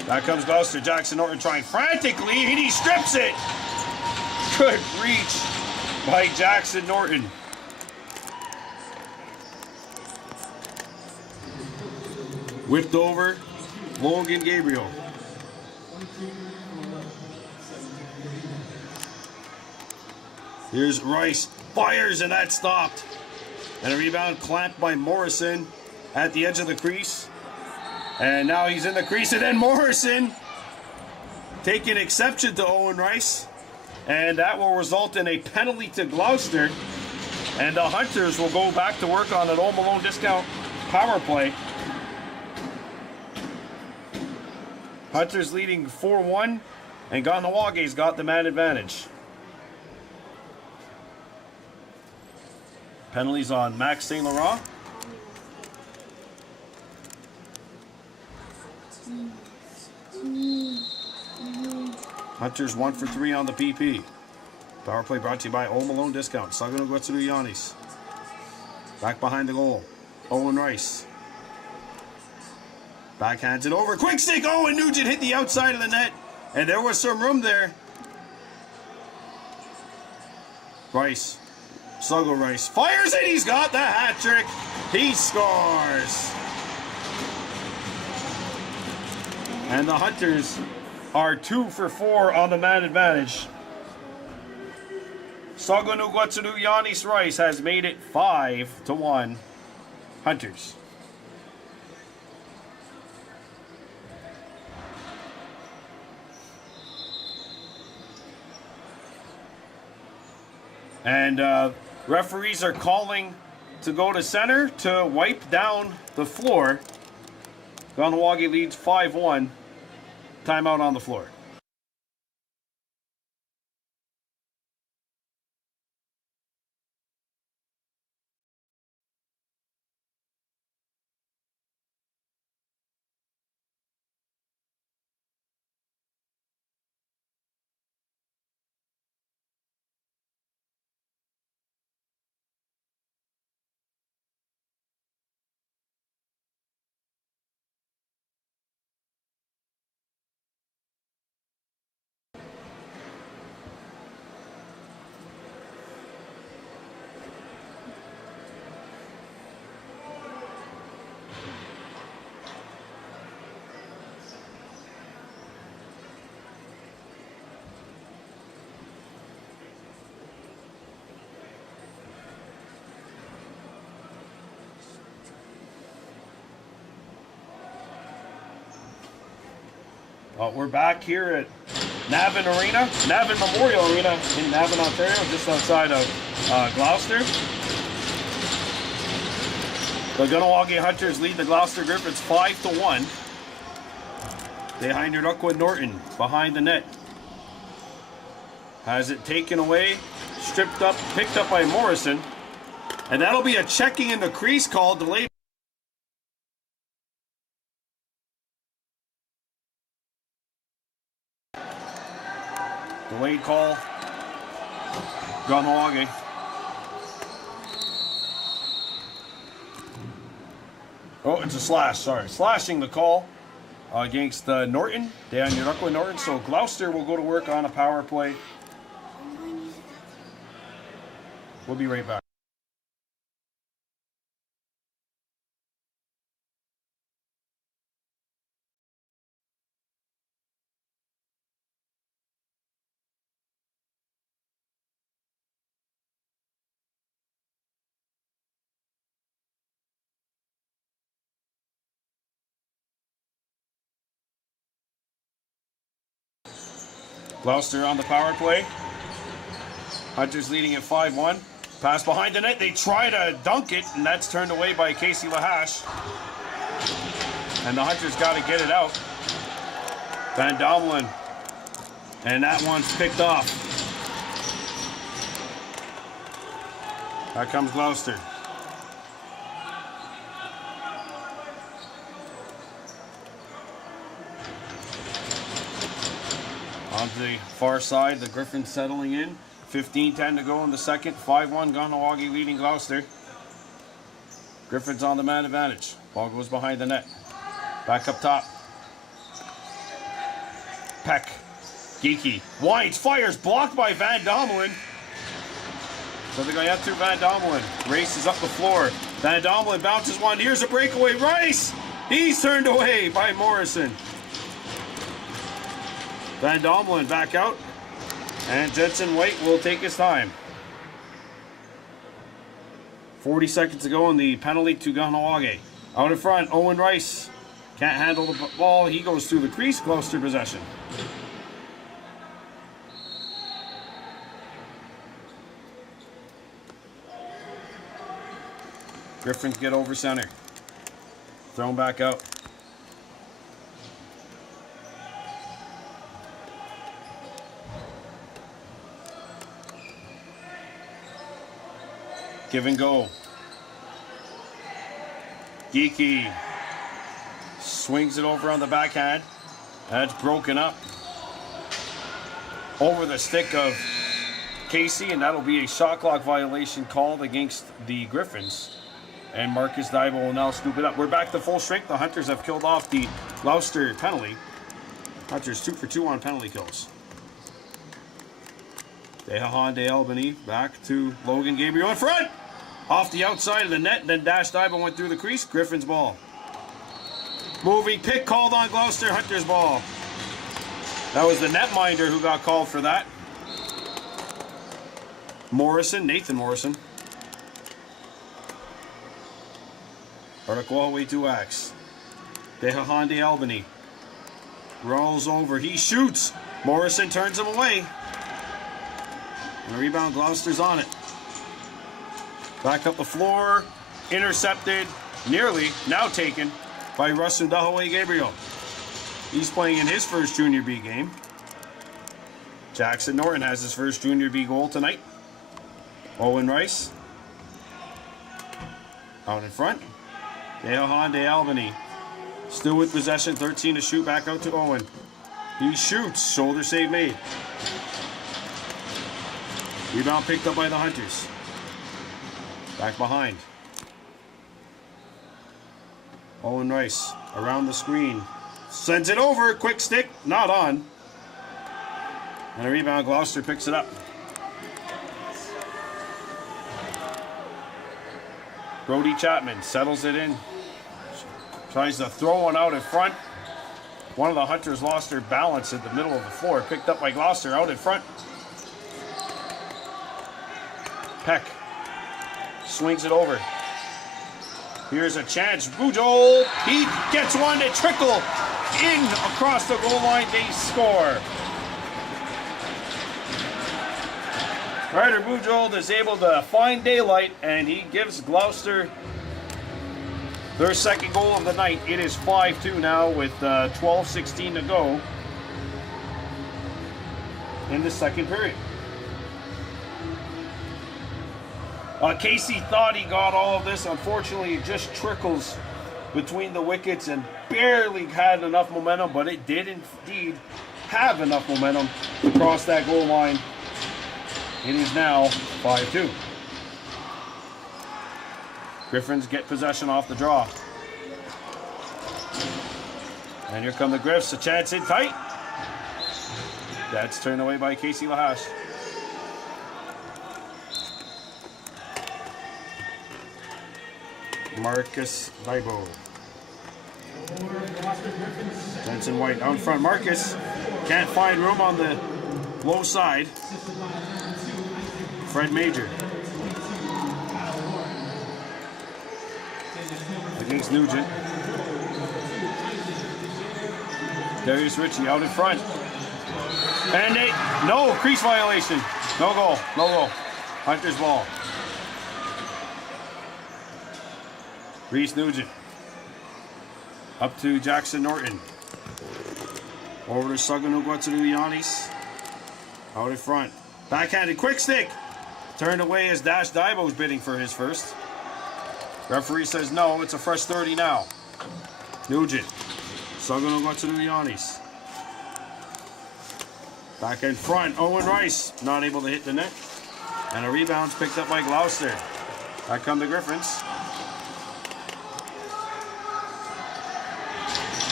Back comes Gloucester. Jackson Norton trying frantically, and he strips it. Good reach by Jackson Norton. Whipped over Logan Gabriel. Here's Rice. Fires, and that stopped. And a rebound clamped by Morrison at the edge of the crease. And now he's in the crease, and then Morrison taking exception to Owen Rice. And that will result in a penalty to Gloucester. And the Hunters will go back to work on an Home Alone discount power play. Hunters leading 4-1, and Kahnawake got the man advantage. Penalties on Max St. Laurent. Hunters 1 for 3 on the PP. Power play brought to you by Home Alone Discount. Sagano Guatsuru Yanis. Back behind the goal. Owen Rice. Backhands it over. Quick stick. Oh, and Nugent hit the outside of the net. And there was some room there. Rice. Sluggo Rice. Fires it. He's got the hat trick. He scores. And the Hunters are 2 for 4 on the man advantage. Sagano Guatsuru Yanis Rice has made it 5-1. Hunters. And referees are calling to go to center to wipe down the floor. Kahnawake leads 5-1. Timeout on the floor. We're back here at Navan Memorial Arena in Navan, Ontario, just outside of Gloucester. The Kahnawake Hunters lead the Gloucester Griffins 5-1. Behind Rukwa Norton, behind the net. Has it taken away, stripped up, picked up by Morrison. And that'll be a checking in the crease call, delayed. Delayed call. Kahnawake. Oh, it's a slash, sorry. Slashing the call against Norton, down Rukwa Norton. So Gloucester will go to work on a power play. We'll be right back. Gloucester on the power play. Hunters leading at 5-1. Pass behind the net. They try to dunk it, and that's turned away by Casey Lahash. And the Hunters got to get it out. Van Domelen. And that one's picked off. Here comes Gloucester. Down to the far side, the Griffins settling in. 15-10 to go in the second. 5-1, Kahnawake leading Gloucester. Griffins on the man advantage. Ball goes behind the net. Back up top. Peck. Geeky. Winds, fires, blocked by Van Dommelen. So they're going to have to Van Dommelen. Races up the floor. Van Dommelen bounces one. Here's a breakaway. Rice! He's turned away by Morrison. Van Dommelen back out. And Jensen White will take his time. 40 seconds to go in the penalty to Kahnawake. Out in front, Owen Rice. Can't handle the ball. He goes through the crease. Gloucester possession. Griffins get over center. Thrown back out. Give and go. Geeky swings it over on the backhand. That's broken up over the stick of Casey, and that'll be a shot clock violation called against the Griffins. And Marcus Daibo will now scoop it up. We're back to full strength. The Hunters have killed off the Gloucester penalty. Hunters 2 for 2 on penalty kills. De Albany back to Logan Gabriel in front. Off the outside of the net. Then Dash Daibo went through the crease. Griffins ball. Moving pick called on Gloucester. Hunters ball. That was the netminder who got called for that. Morrison, Nathan Morrison. Artaquaway to Axe. De Albany. Rolls over. He shoots. Morrison turns him away. And the rebound, Gloucester's on it. Back up the floor. Intercepted. Nearly. Now taken by Russell Dahaway Gabriel. He's playing in his first Junior B game. Jackson Norton has his first Junior B goal tonight. Owen Rice. Out in front. De Albany. Still with possession. 13 to shoot. Back out to Owen. He shoots. Shoulder save made. Rebound picked up by the Hunters. Back behind. Owen Rice around the screen. Sends it over. Quick stick. Not on. And a rebound. Gloucester picks it up. Brody Chapman settles it in. Tries to throw one out in front. One of the Hunters lost their balance in the middle of the floor. Picked up by Gloucester out in front. Peck swings it over. Here's a chance. Bujol, he gets one to trickle in across the goal line. They score. Ryder Bujol is able to find daylight, and he gives Gloucester their second goal of the night. It is 5-2 now with 12:16 to go in the second period. Casey thought he got all of this. Unfortunately, it just trickles between the wickets and barely had enough momentum, but it did indeed have enough momentum to cross that goal line. It is now 5-2. Griffins get possession off the draw. And here come the Griffs. A chance in tight. That's turned away by Casey Lahash. Marcus Daibo. Jensen White out in front. Marcus can't find room on the low side. Fred Major against Nugent. Darius Ritchie out in front. And no crease violation. No goal. No goal. Hunter's ball. Reese Nugent. Up to Jackson Norton. Over to Saganu Yanis. Out in front. Backhanded quick stick. Turned away as Dash Daibo's bidding for his first. Referee says no, it's a fresh 30 now. Nugent. Saganu Yanis. Back in front, Owen Rice not able to hit the net. And a rebound's picked up by Gloucester. Back come the Griffins.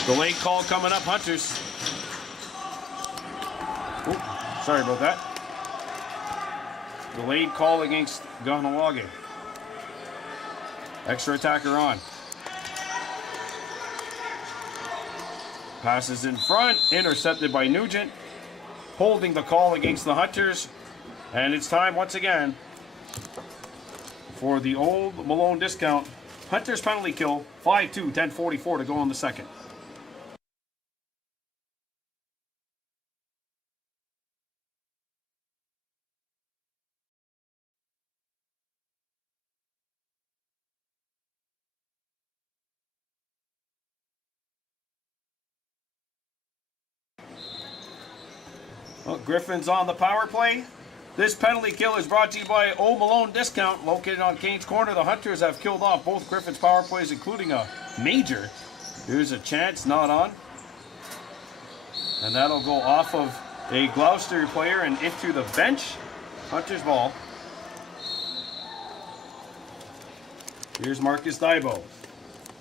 The late call coming up, Hunters. Ooh, sorry about that. The late call against Kahnawake. Extra attacker on. Passes in front, intercepted by Nugent. Holding the call against the Hunters. And it's time once again for the old Malone discount. Hunters penalty kill, 5-2, 10:44 to go in the second. Well, Griffins on the power play. This penalty kill is brought to you by Old Malone Discount, located on Kane's Corner. The Hunters have killed off both Griffins power plays, including a major. Here's a chance, not on. And that'll go off of a Gloucester player and into the bench. Hunters ball. Here's Marcus Dybo,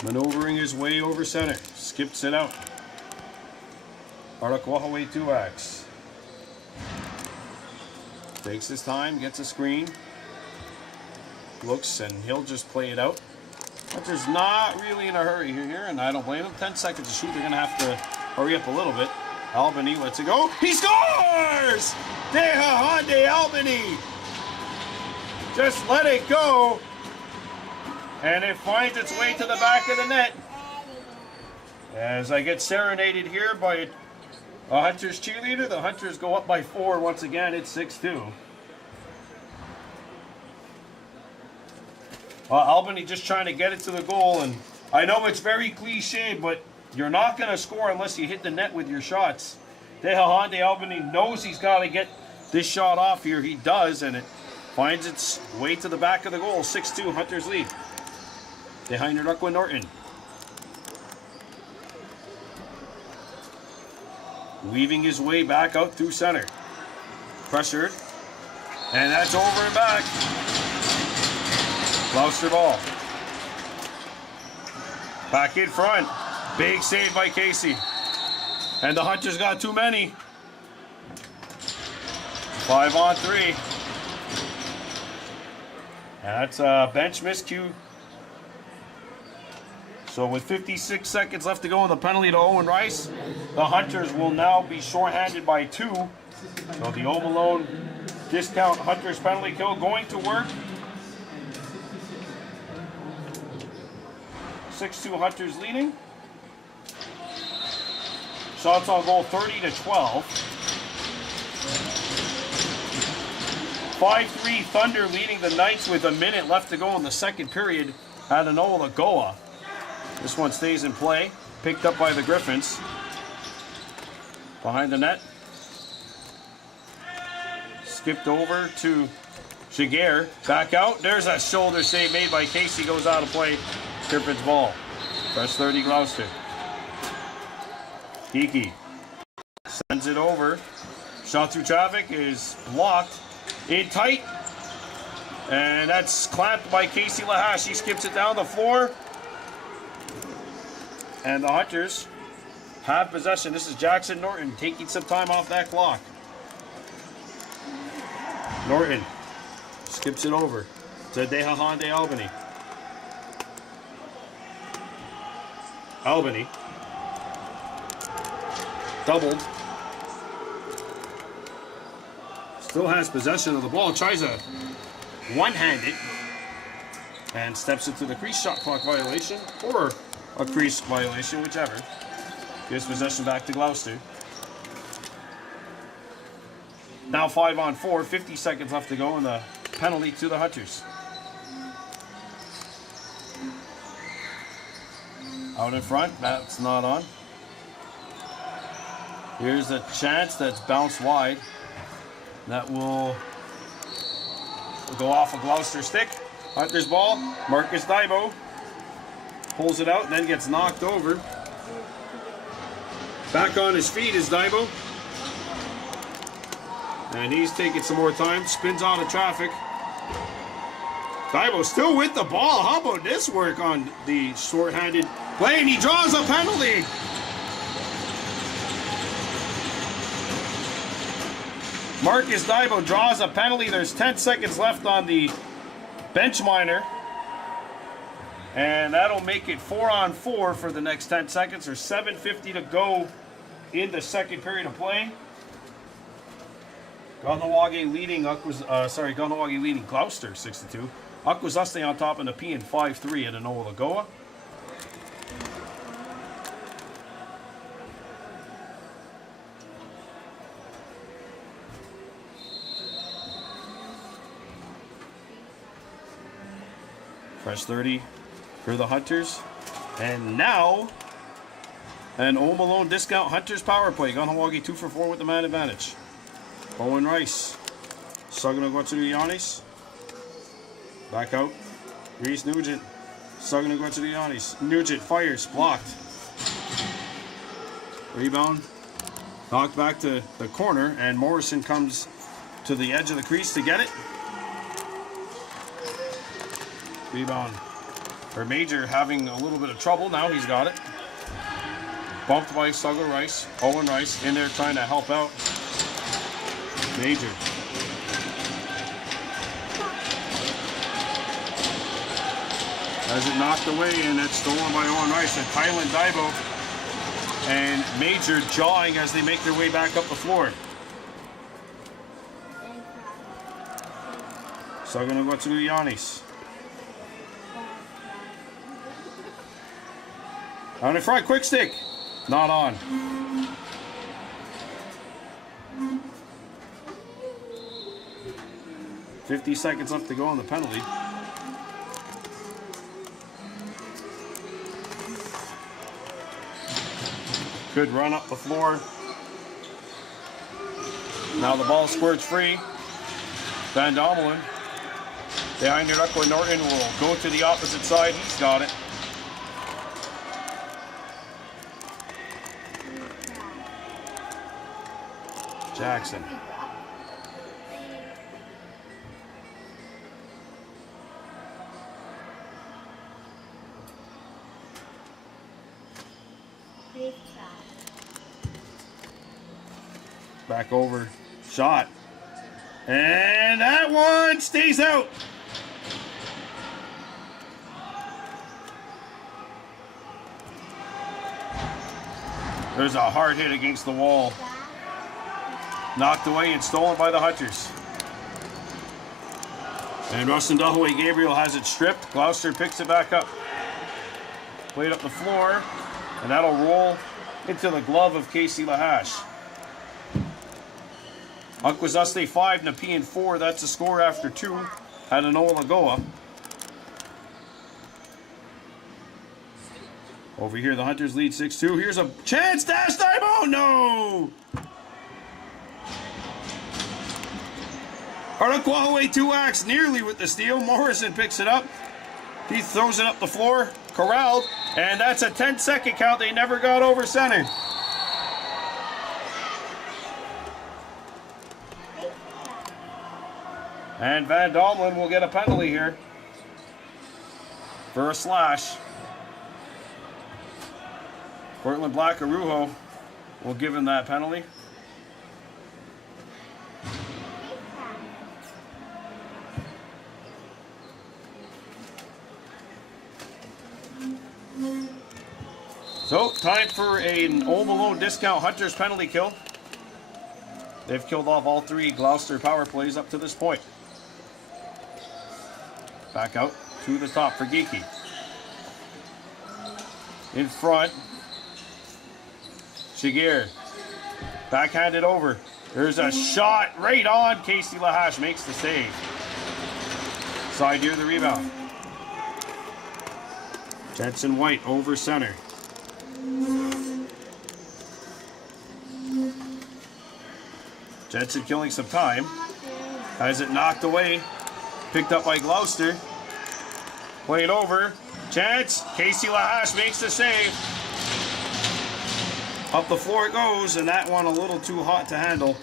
maneuvering his way over center. Skips it out. Kahnawake 2X. Takes his time, gets a screen. Looks, and he'll just play it out. Hunter's not really in a hurry here, and I don't blame him. 10 seconds to shoot. They're going to have to hurry up a little bit. Albany lets it go. He scores! Honda Albany! Just let it go. And it finds its way to the back of the net. As I get serenaded here by a Hunters cheerleader, the Hunters go up by 4 once again. It's 6-2. Albany just trying to get it to the goal, and I know it's very cliche, but you're not going to score unless you hit the net with your shots. Honda Albany knows he's got to get this shot off here. He does, and it finds its way to the back of the goal. 6-2, Hunters lead. Kahnawake Norton. Weaving his way back out through center. Pressured. And that's over and back. Gloucester ball. Back in front. Big save by Casey. And the Hunters got too many. 5-on-3. And that's a bench miscue. So with 56 seconds left to go in the penalty to Owen Rice, the Hunters will now be shorthanded by 2. So the Old Malone Discount Hunters penalty kill going to work. 6-2 Hunters leading. Shots on goal 30-12. 5-3 Thunder leading the Knights with a minute left to go in the second period at Enola Goa. This one stays in play. Picked up by the Griffins. Behind the net. Skipped over to Shiger. Back out. There's a shoulder save made by Casey. Goes out of play. Griffins ball. Fresh 30 Gloucester. Kiki sends it over. Shot through traffic is blocked. In tight. And that's clamped by Casey Lahash. He skips it down the floor. And the Hunters have possession. This is Jackson Norton taking some time off that clock. Norton skips it over to Honda Albany. Albany doubled. Still has possession of the ball. Tries a one-handed and steps into the crease. Shot clock violation or a crease violation, whichever. Gives possession back to Gloucester. Now 5-on-4, 50 seconds left to go, and the penalty to the Hunters. Out in front, that's not on. Here's a chance that's bounced wide. That will go off a Gloucester stick. Hunters ball, Marcus Dybo. Pulls it out and then gets knocked over. Back on his feet is Dybo. And he's taking some more time. Spins out of traffic. Daibo still with the ball. How about this work on the short-handed play? And he draws a penalty. Marcus Daibo draws a penalty. There's 10 seconds left on the bench minor. And that'll make it 4-on-4 for the next 10 seconds. There's 7:50 to go in the second period of play. Kahnawake leading Kahnawake leading Gloucester 6-2. Akwesasne on top in the P and 5-3 at Anoa Lagoa. Fresh 30 for the Hunters. And now an O'Malone discount Hunters power play. Kahnawake 2 for 4 with the man advantage. Owen Rice. Sagana Guatsulianis. Back out. Reese Nugent. Sagana Guatsulianis. Nugent fires. Blocked. Rebound. Knocked back to the corner. And Morrison comes to the edge of the crease to get it. Rebound. For Major having a little bit of trouble. Now he's got it. Bumped by Saga Rice. Owen Rice in there trying to help out. Major. Has it knocked away, and it's stolen by Owen Rice. And Kylan Daibo and Major jawing as they make their way back up the floor. Sagana Guatsulianis. On the front, quick stick. Not on. $50 seconds left to go on the penalty. Good run up the floor. Now the ball squirts free. Van Dommelen behind your Duckwood Norton will go to the opposite side. He's got it. Jackson. Back over. Shot. And that one stays out. There's a hard hit against the wall. Knocked away and stolen by the Hunters. And Rustin Dahaway Gabriel has it stripped. Gloucester picks it back up. Played up the floor. And that'll roll into the glove of Casey Lahash. Akwesasne 5, Nepean 4. That's the score after 2 at Anoa Lagoa. Over here, the Hunters lead 6-2. Here's a chance. Dash time. Oh, no. Arnaquahaway 2-acts nearly with the steal. Morrison picks it up. He throws it up the floor. Corralled. And that's a 10-second count. They never got over center. And Van Dommelen will get a penalty here for a slash. Cortland Black-Arujo will give him that penalty. So, time for an O'Malone discount Hunters penalty kill. They've killed off all 3 Gloucester power plays up to this point. Back out to the top for Geeky. In front. Shigir. Backhanded over. There's a shot right on. Casey Lahash makes the save. Side near the rebound. Jensen White over center. Jensen killing some time. Has it knocked away. Picked up by Gloucester. Played over. Chance. Casey Lahash makes the save. Up the floor it goes, and that one a little too hot to handle.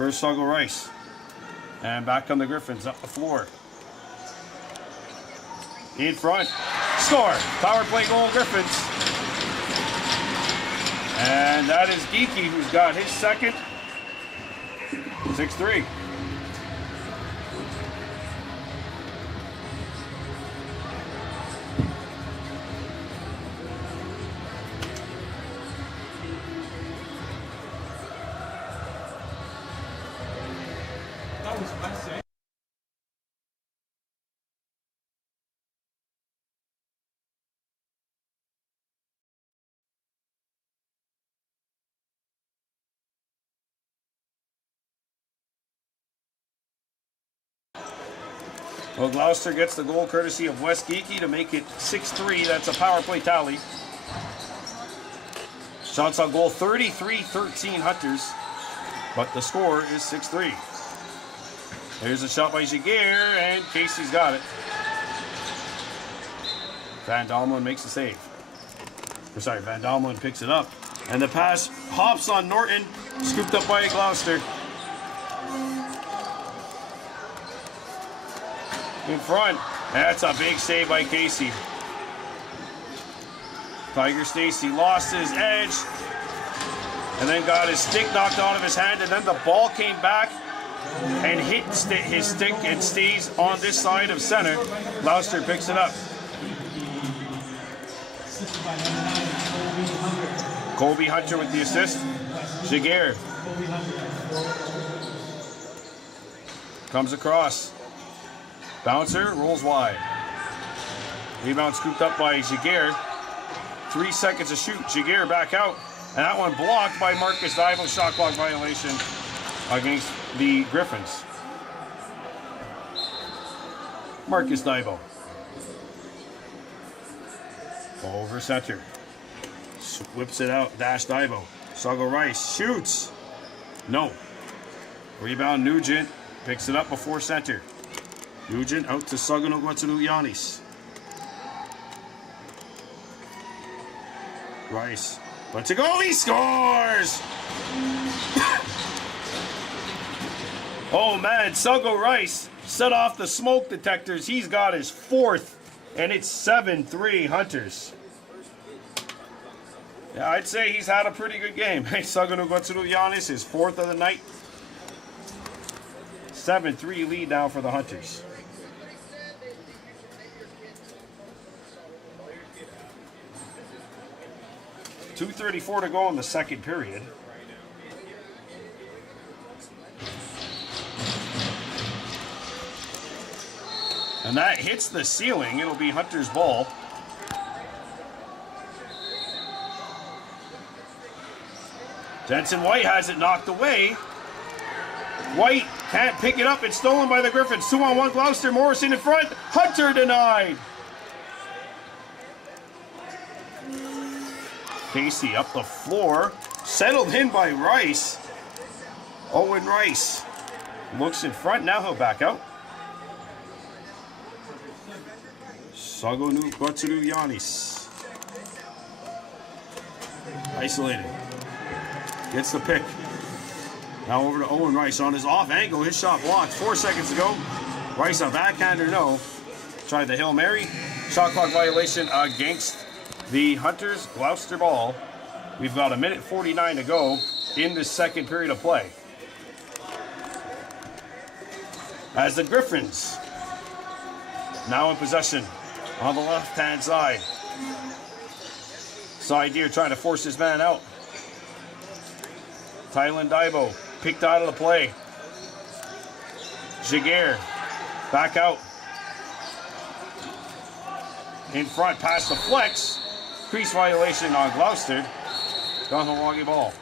First Sago Rice. And back on the Griffins, up the floor. In front. Score! Power play goal, Griffins. And that is Geeky, who's got his second. 6-3. That was my say. Well, Gloucester gets the goal courtesy of Wes Geeky to make it 6-3. That's a power play tally. Shots on goal 33-13 Hunters, but the score is 6-3. There's a shot by Jaguar, and Casey's got it. Van Domelen makes the save. Or sorry, Van Domelen picks it up. And the pass hops on Norton, scooped up by Gloucester. In front. That's a big save by Casey. Tiger Stacy lost his edge and then got his stick knocked out of his hand, and then the ball came back and hit his stick and stays on this side of center. Gloucester picks it up. Colby Hunter with the assist. Jaguar comes across. Bouncer rolls wide. Rebound scooped up by Jaguar. 3 seconds to shoot. Jaguar back out. And that one blocked by Marcus Divo. Shot clock violation against the Griffins. Marcus Divo. Over center. Whips it out. Dash Divo. Sago Rice shoots. No. Rebound Nugent. Picks it up before center. Nugent out to Kahnawake Yanis. Rice. But to go, he scores! Oh man, Sago Rice set off the smoke detectors. He's got his fourth, and it's 7-3 Hunters. Yeah, I'd say he's had a pretty good game. Hey, Kahnawake Yanis, his fourth of the night. 7-3 lead now for the Hunters. 2:34 to go in the second period. And that hits the ceiling. It'll be Hunter's ball. Jensen White has it knocked away. White can't pick it up. It's stolen by the Griffins. 2-on-1 Gloucester. Morrison in front. Hunter denied. Casey up the floor. Settled in by Rice. Owen Rice looks in front. Now he'll back out. Kahnawake Yanis. Isolated. Gets the pick. Now over to Owen Rice on his off angle. His shot blocked 4 seconds ago. Rice a backhander, no. Tried the Hail Mary. Shot clock violation against the Hunters. Gloucester ball. We've got 1:49 to go in the second period of play. As the Griffins now in possession on the left-hand side. Side-deer trying to force his man out. Tylen Dibo picked out of the play. Jaguar back out. In front, past the flex. Crease violation on Gloucester. Kahnawake ball.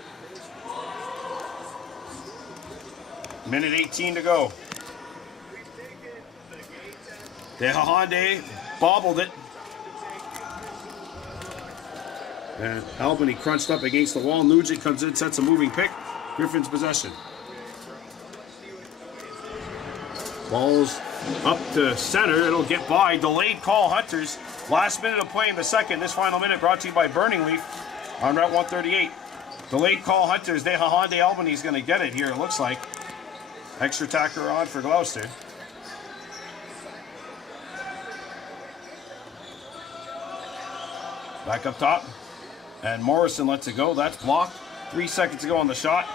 1:18 to go. De Hahande bobbled it. And Albany crunched up against the wall. Nugent comes in, sets a moving pick. Griffins possession. Ball's up to center. It'll get by. Delayed call Hunters. Last minute of play in the second. This final minute brought to you by Burning Leaf on Route 138. Delayed call Hunters. De Hahande Albany's going to get it here, it looks like. Extra tacker on for Gloucester. Back up top. And Morrison lets it go. That's blocked. 3 seconds to go on the shot.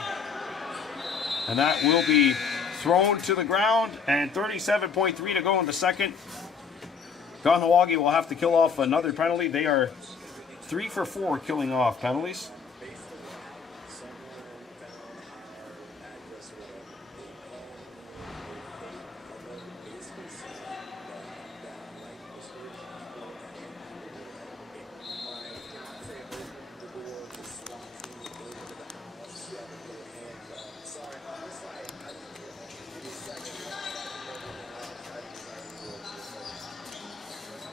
And that will be thrown to the ground. And 37.3 to go in the second. Kahnawake will have to kill off another penalty. They are 3 for 4 killing off penalties.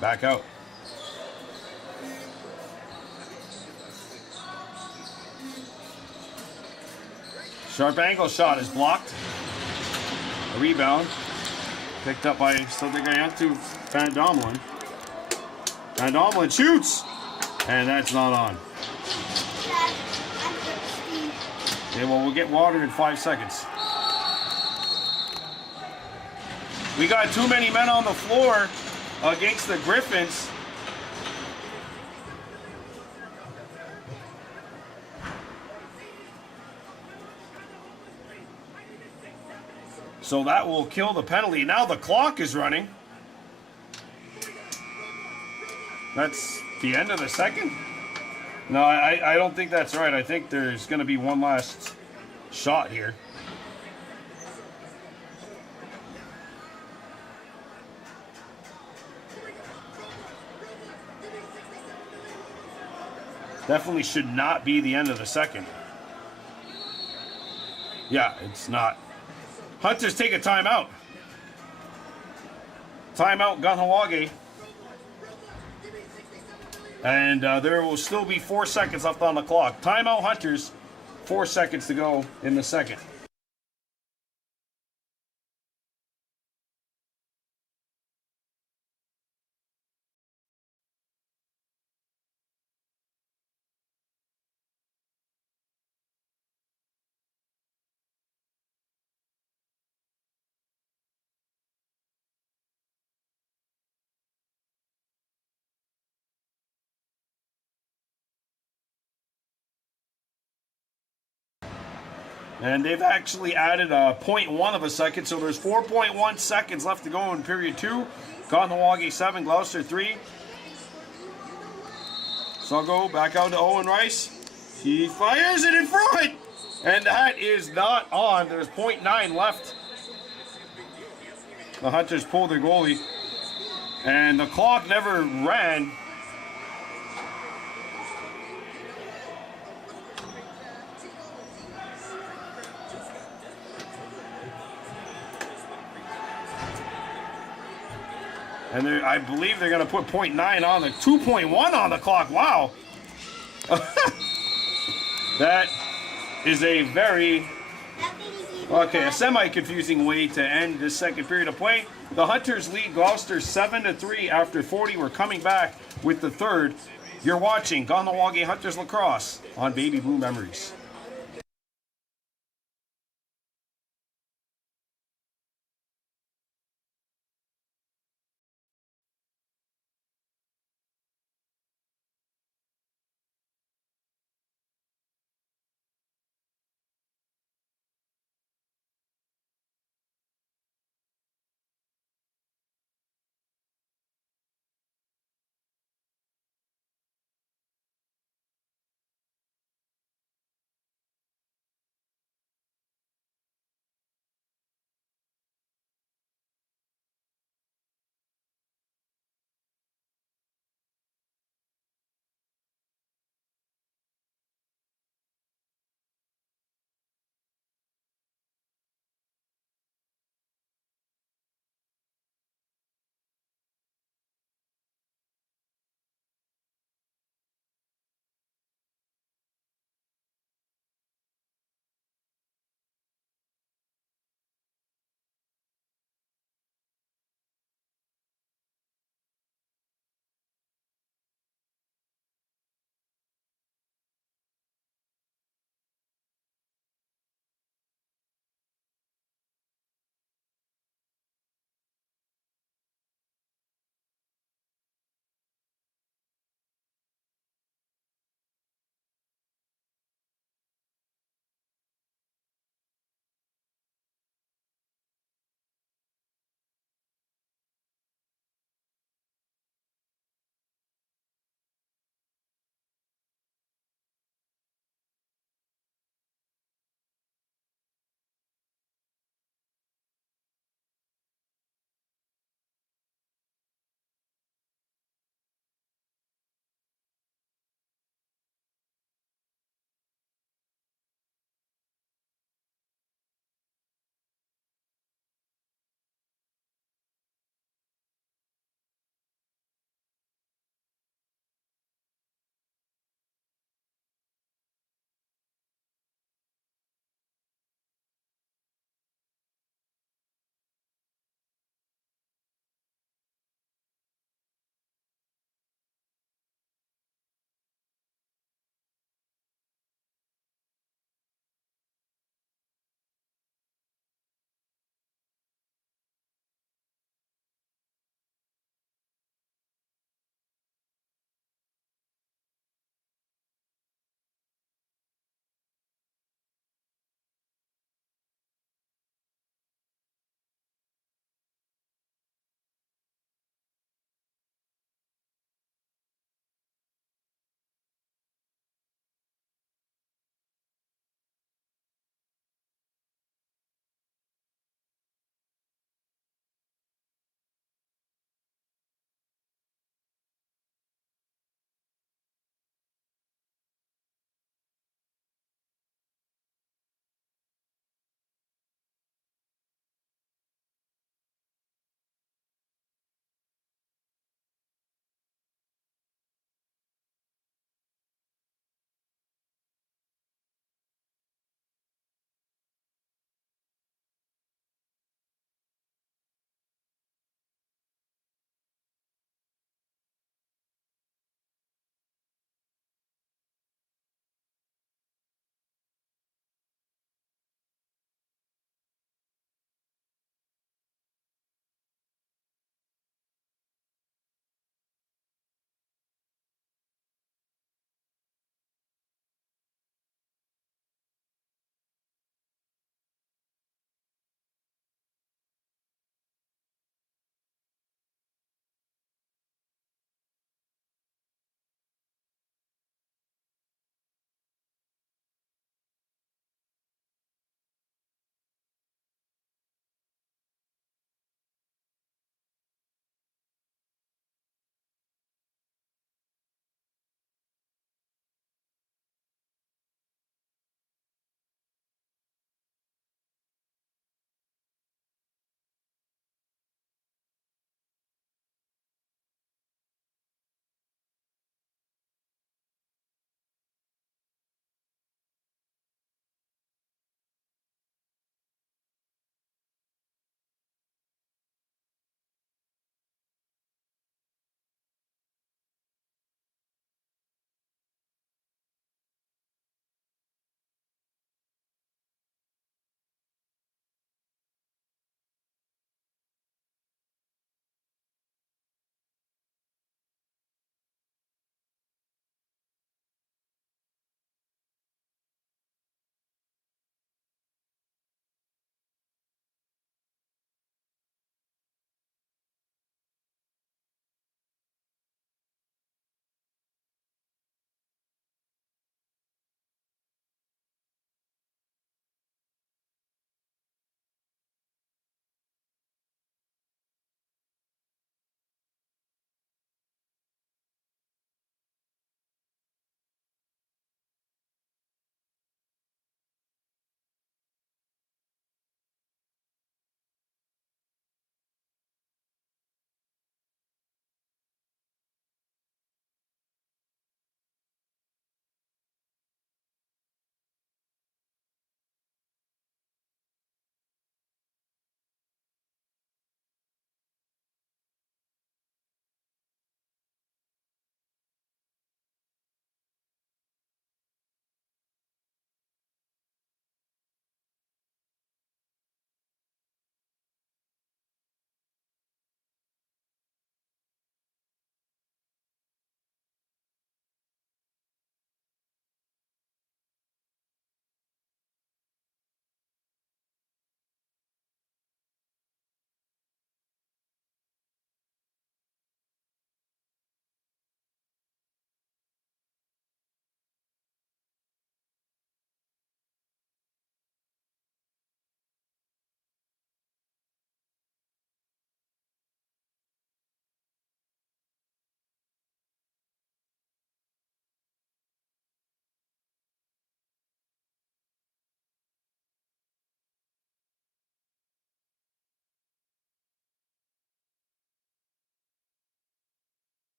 Back out. Sharp angle shot is blocked. A rebound. Picked up by Sotagayantu Van Domelen. Van Domelen shoots! And that's not on. Okay, well, we'll get water in 5 seconds. We got too many men on the floor against the Griffins. So that will kill the penalty. Now the clock is running. That's the end of the second? No, I don't think that's right. I think there's going to be one last shot here. Definitely should not be the end of the second. Yeah, it's not. Hunters take a timeout. Timeout, Kahnawake. And there will still be 4 seconds left on the clock. Timeout, Hunters. 4 seconds to go in the second. And they've actually added a 0.1 of a second, so there's 4.1 seconds left to go in period 2. Kahnawake 7, Gloucester 3. So I'll go back out to Owen Rice. He fires it in front! And that is not on. There's 0.9 left. The Hunters pulled their goalie. And the clock never ran. And I believe they're going to put 0.9 on the 2.1 on the clock. Wow. That is a very, a semi-confusing way to end this second period of play. The Hunters lead Gloucester 7-3 after 40. We're coming back with the third. You're watching Kahnawake Hunters Lacrosse on Baby Blue Memories.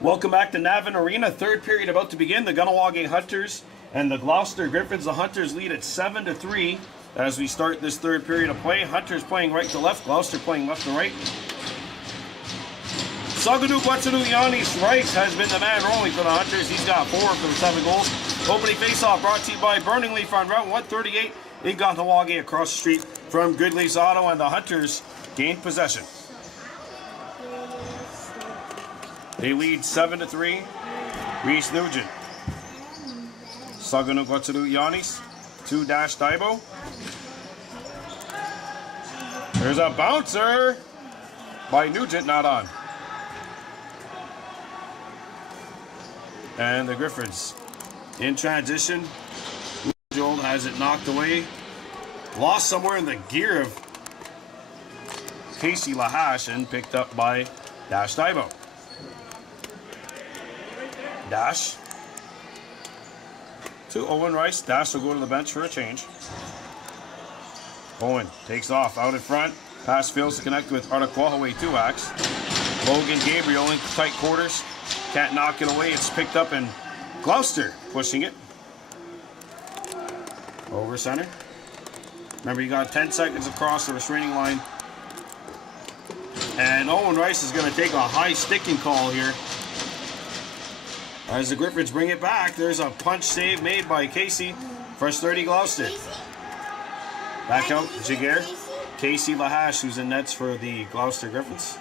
Welcome back to Navin Arena. Third period about to begin. The Kahnawake Hunters and the Gloucester Griffins. The Hunters lead at 7-3 as we start this third period of play. Hunters playing right to left. Gloucester playing left to right. Yanis Rice has been the man rolling for the Hunters. He's got 4 for the 7 goals. Opening faceoff brought to you by Burning Leaf on Route 138 in Kahnawake across the street from Goodley's Auto, and the Hunters gain possession. They lead 7-3. Reese Nugent. Yanis to Dash Daibo. There's a bouncer by Nugent, not on. And the Griffins in transition. Joel has it knocked away. Lost somewhere in the gear of Casey Lahash and picked up by Dash Daibo. Dash to Owen Rice. Dash will go to the bench for a change. Owen takes off out in front. Pass fails to connect with Artaquahaway Tuax. Logan Gabriel in tight quarters. Can't knock it away. It's picked up and Gloucester pushing it. Over center. Remember, you got 10 seconds across the restraining line. And Owen Rice is going to take a high sticking call here. As the Griffins bring it back, there's a punch save made by Casey. First 30 Gloucester. Back out, Jaguar. Casey Lahash, who's in nets for the Gloucester Griffins.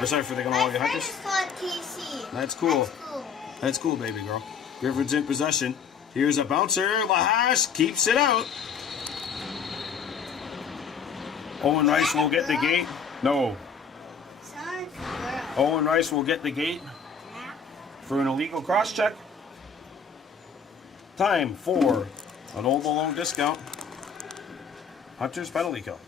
Or sorry, for the Kahnawake Hunters. That's cool. That's cool, baby girl. Griffins in possession. Here's a bouncer. Lahash keeps it out. Owen Rice will get the gate. No. Owen Rice will get the gate for an illegal cross-check. Time for an Old Malone discount. Hunters penalty kill.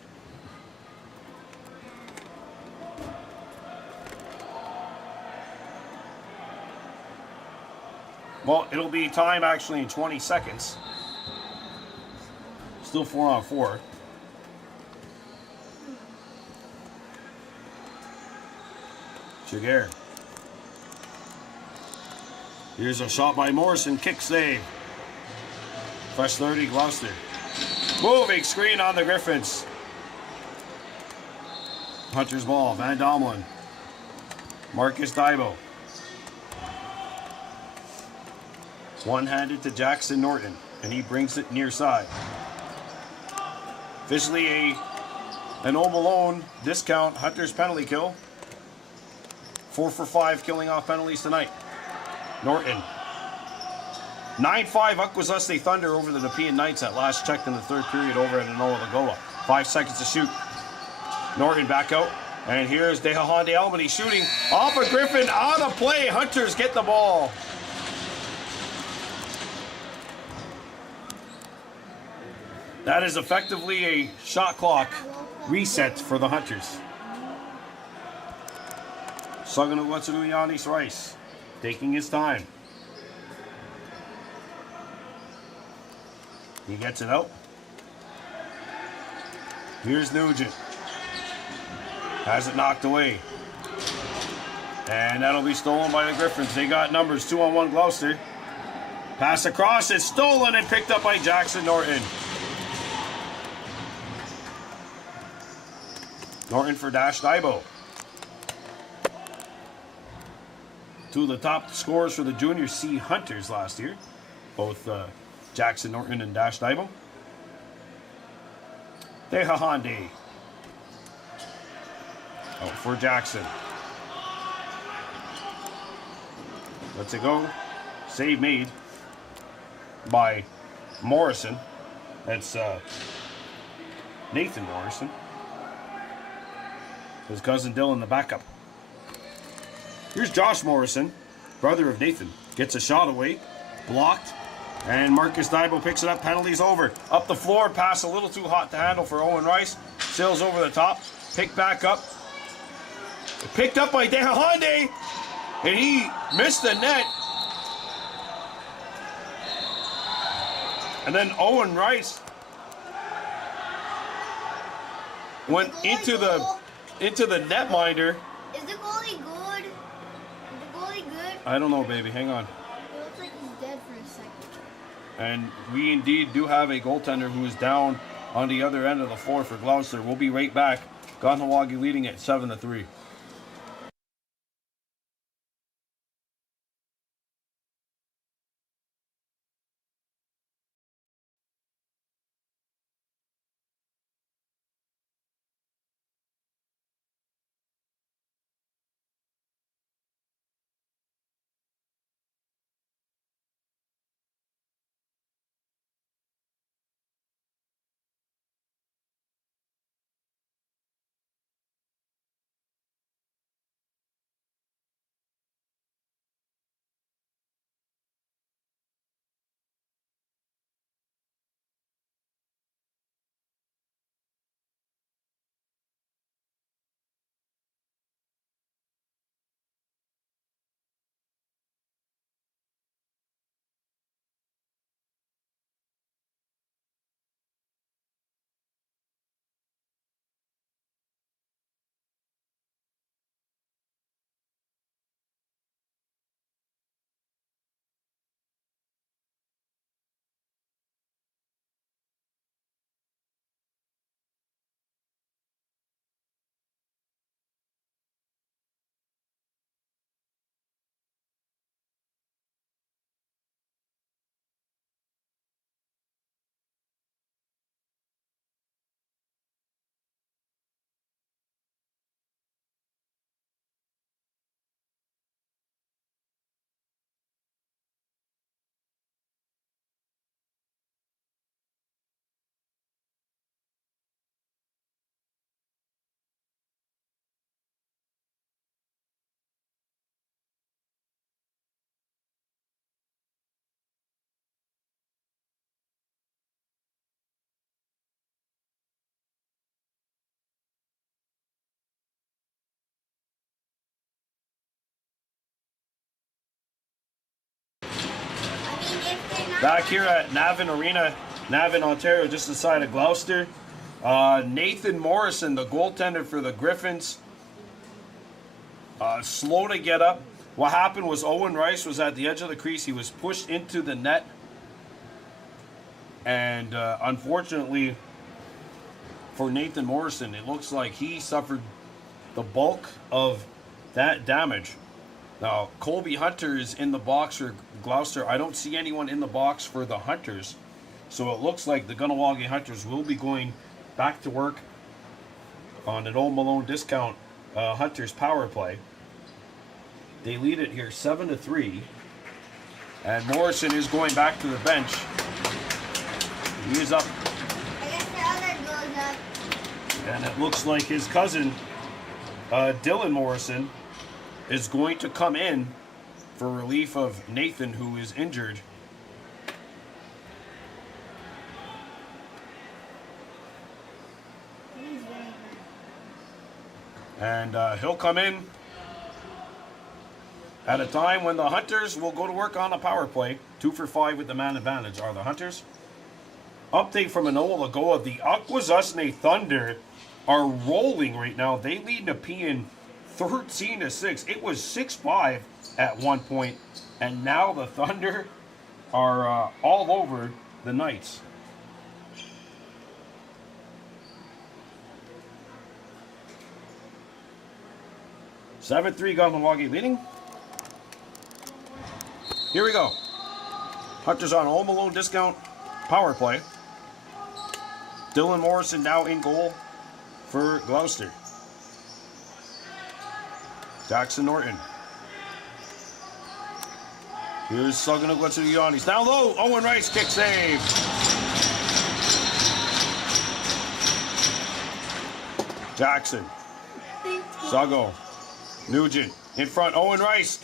Well, it'll be time actually in 20 seconds. Still 4-on-4. Jaguar. Here's a shot by Morrison, kick save. Fresh 30, Gloucester. Moving screen on the Griffins. Hunter's ball, Van Domlin. Marcus Daibo. One-handed to Jackson Norton, and he brings it near side. Officially an Old Malone discount, Hunter's penalty kill. 4 for 5 killing off penalties tonight. Norton. 9-5 Akwesasne Thunder over the Nepean Knights at last checked in the third period over at Enola Lagoa. 5 seconds to shoot. Norton back out. And here's Dehahande Almany shooting off a Griffin on a play. Hunters get the ball. That is effectively a shot clock reset for the Hunters. Yanis Rice taking his time. He gets it out. Here's Nugent. Has it knocked away. And that'll be stolen by the Griffins. They got numbers, 2-on-1 Gloucester. Pass across, it's stolen and picked up by Jackson Norton. Norton for Dash Daibo. Two of the top scorers for the Junior C Hunters last year. Both Jackson Norton and Dash Daibo. Dehahande. Out for Jackson. Let's it go. Save made by Morrison. That's Nathan Morrison. His cousin Dylan, the backup. Here's Josh Morrison, brother of Nathan. Gets a shot away. Blocked. And Marcus Daibo picks it up. Penalties over. Up the floor. Pass a little too hot to handle for Owen Rice. Sails over the top. Picked back up. Picked up by Dehahande. And he missed the net. And then Owen Rice went into the netminder. Is the goalie good? Is the goalie good? I don't know, baby. Hang on. It looks like he's dead for a second. And we indeed do have a goaltender who is down on the other end of the floor for Gloucester. We'll be right back. Kahnawake leading at 7-3. Back here at Navan Arena, Navan, Ontario, just outside of Gloucester. Nathan Morrison, the goaltender for the Griffins, slow to get up. What happened was Owen Rice was at the edge of the crease. He was pushed into the net. And unfortunately for Nathan Morrison, it looks like he suffered the bulk of that damage. Now, Colby Hunter is in the box for Gloucester. I don't see anyone in the box for the Hunters. So it looks like the Kahnawake Hunters will be going back to work on an Old Malone discount Hunters power play. They lead it here 7-3. And Morrison is going back to the bench. He is up. I guess the other goes up. And it looks like his cousin, Dylan Morrison, is going to come in for relief of Nathan, who is injured. He's very hurt. And he'll come in at a time when the Hunters will go to work on a power play. 2 for 5 with the man advantage are the Hunters. Update from Enola Lagoa. The Akwesasne Thunder are rolling right now. They lead Nepean 13-6. It was 6-5 at one point, and now the Thunder are all over the Knights. Seven 3 Kahnawake leading. Here we go. Hunters on Home Alone discount power play. Dylan Morrison now in goal for Gloucester. Jackson Norton. Here's Kahnawake to Giannis. Down low. Owen Rice kick save. Jackson. Sago. Nugent. In front. Owen Rice.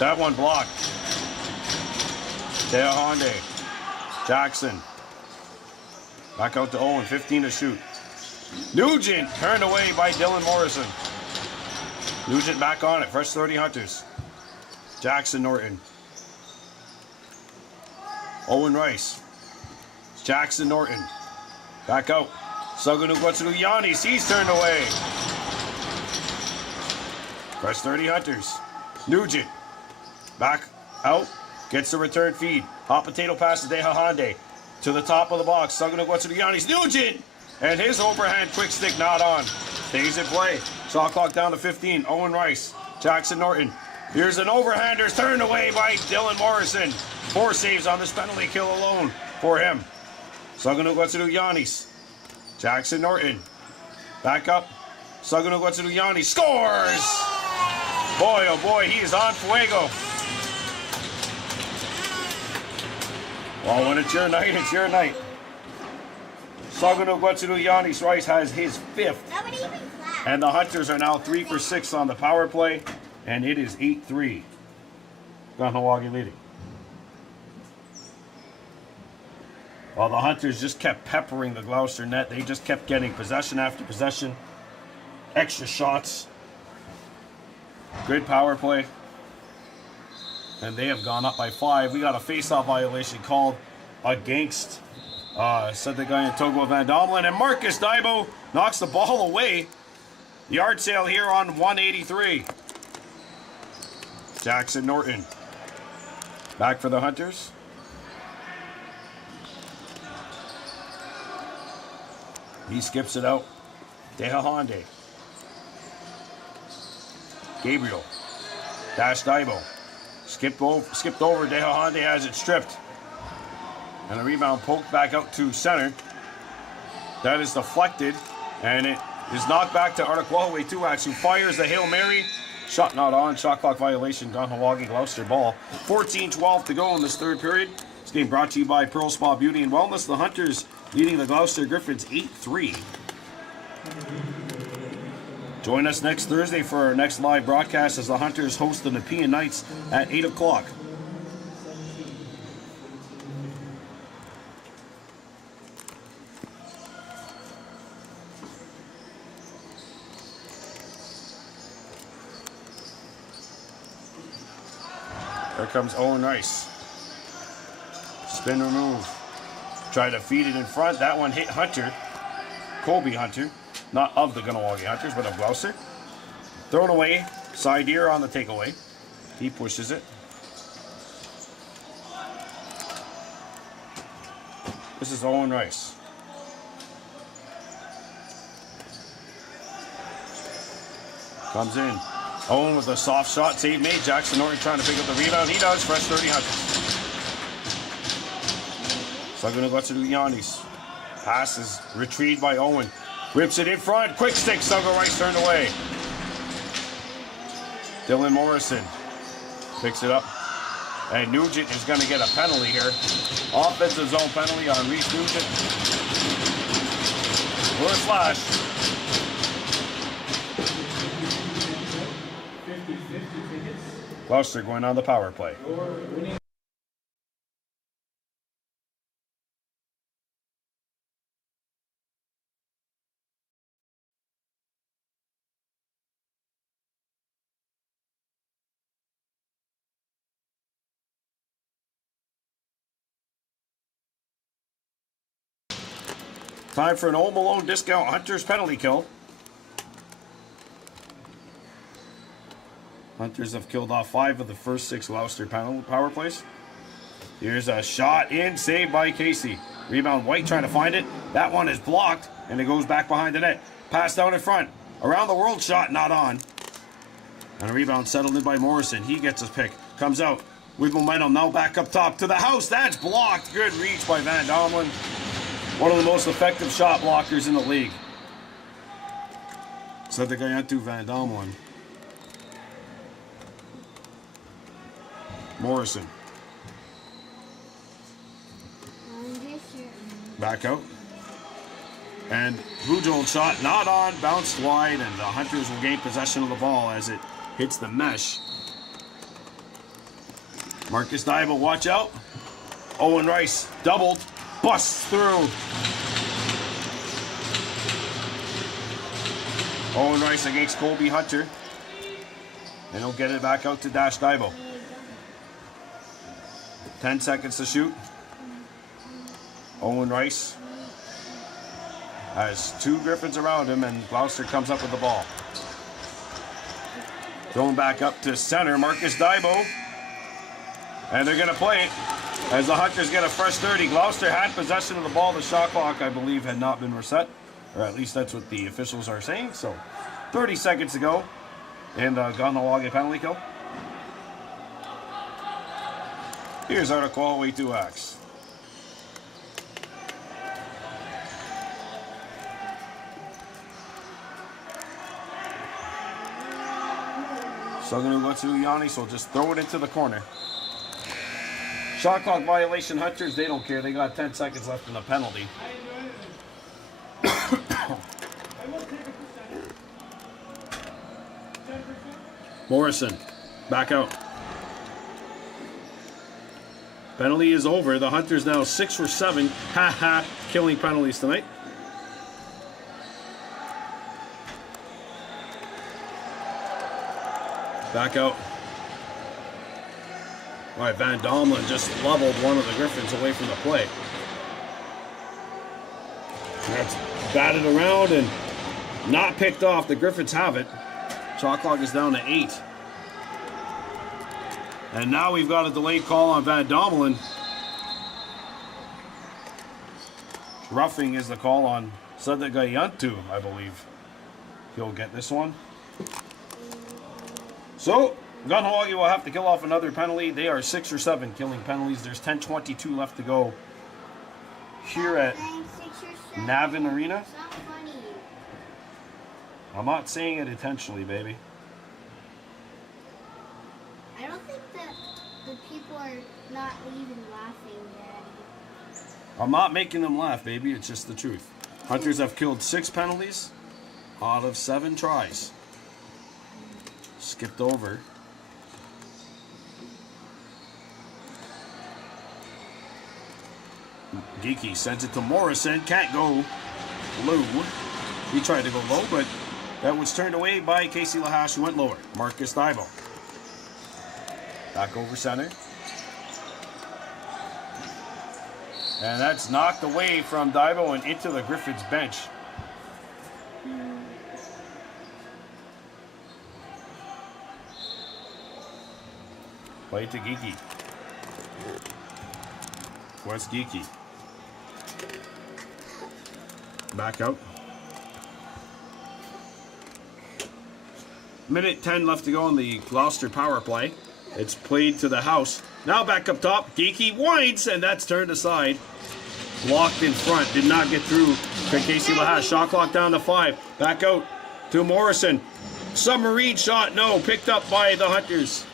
That one blocked. Teo Honde. Jackson. Back out to Owen. 15 to shoot. Nugent. Turned away by Dylan Morrison. Nugent back on it. Fresh 30 Hunters. Jackson Norton. Owen Rice. Jackson Norton. Back out. Kahnawake Giannis. He's turned away. Fresh 30 Hunters. Nugent. Back out. Gets the return feed. Hot potato pass to Dehahande. To the top of the box. Saganogwatsu to Giannis Nugent. And his overhand quick stick not on. Stays in play. Shot clock down to 15. Owen Rice. Jackson Norton. Here's an overhander turned away by Dylan Morrison. 4 saves on this penalty kill alone for him. Saganogwatsu to Giannis. Jackson Norton. Back up. Saganogwatsu to Giannis. Scores! Boy, oh boy, he is on fuego. Well, when it's your night, it's your night. Saganogwatsu to Giannis Rice has his 5th. Nobody even clapped. And the Hunters are now 3 for 6 on the power play. And it is 8-3. Kahnawake leading. While the Hunters just kept peppering the Gloucester net. They just kept getting possession after possession. Extra shots. Good power play. And they have gone up by 5. We got a face-off violation called against said the guy in Togo Van Domelen. And Marcus Daibo knocks the ball away. Yard sale here on 183. Jackson Norton. Back for the Hunters. He skips it out. Dehahande. Gabriel. Dash Daibo. Skipped over. Dehahande has it stripped. And the rebound poked back out to center. That is deflected. And it is knocked back to Artaquahaway Tuax, who fires the Hail Mary. Shot not on. Shot clock violation. Kahnawake Gloucester ball. 14-12 to go in this third period. This game brought to you by Pearl Spa Beauty and Wellness. The Hunters leading the Gloucester Griffins 8-3. Join us next Thursday for our next live broadcast as the Hunters host the Nepean Knights at 8 o'clock. There comes Owen Rice. Spin remove. Try to feed it in front. That one hit Hunter. Colby Hunter. Not of the Kahnawake Hunters, but of Gloucester. Thrown away. Side ear on the takeaway. He pushes it. This is Owen Rice. Comes in. Owen with a soft shot. Save made. Jackson Norton trying to pick up the rebound. He does. Fresh 30 Hunters. Saganogwatsu to Giannis. Pass is retrieved by Owen. Whips it in front. Quick stick. Sago Rice turned away. Dylan Morrison picks it up. And Nugent is going to get a penalty here. Offensive zone penalty on Reese Nugent. For a slash. 50-50 tickets. Gloucester going on the power play. Your winning Time for an Old Malone discount Hunters penalty kill. Hunters have killed off 5 of the first 6 Gloucester power plays. Here's a shot in, saved by Casey. Rebound White trying to find it. That one is blocked, and it goes back behind the net. Pass down in front. Around the world shot, not on. And a rebound settled in by Morrison. He gets his pick. Comes out with momentum. Now back up top to the house. That's blocked. Good reach by Van Domelen. One of the most effective shot blockers in the league. Said the guy to Van Domelen. Morrison. Back out. And Bujold shot not on, bounced wide, and the Hunters will gain possession of the ball as it hits the mesh. Marcus Daibo, watch out. Owen Rice doubled, busts through. Owen Rice against Colby Hunter. And he'll get it back out to Dash Daibo. 10 seconds to shoot. Owen Rice has 2 Griffins around him, and Gloucester comes up with the ball. Thrown back up to center. Marcus Daibo And they're going to play it as the Hunters get a fresh 30. Gloucester had possession of the ball. The shot clock, I believe, had not been reset. Or at least that's what the officials are saying. So 30 seconds to go. And Kahnawake penalty kill. Here's our Kahnawake 2X. So I'm going to go to Yanni, so just throw it into the corner. Shot clock violation, Hunters, they don't care. They got 10 seconds left in the penalty. Morrison, back out. Penalty is over. The Hunters now 6 for 7. Ha, killing penalties tonight. Back out. All right, Van Domelen just leveled one of the Griffins away from the play. That's batted around and not picked off. The Griffins have it. Shot clock is down to 8. And now we've got a delayed call on Van Domelen. Roughing is the call on Sadagayantu, I believe. He'll get this one. So, Kahnawake will have to kill off another penalty. They are 6 for 7 killing penalties. There's 10:22 left to go here at Navin Arena. It's not funny. I'm not saying it intentionally, baby. I don't think that the people are not even laughing, Daddy. I'm not making them laugh, baby. It's just the truth. Hunters have killed 6 penalties out of 7 tries. Skipped over. Geeky sends it to Morrison. Can't go low. He tried to go low, but that was turned away by Casey Lahash, who went lower. Marcus Thibault. Back over center. And that's knocked away from Thibault and into the Griffins bench. Play to Geeky. Where's Geeky? Back out. Minute 10 left to go on the Gloucester power play. It's played to the house. Now back up top. Geeky winds, and that's turned aside. Blocked in front. Did not get through to Casey Lahash. Shot clock down to 5. Back out to Morrison. Submarine shot. No. Picked up by the Hunters.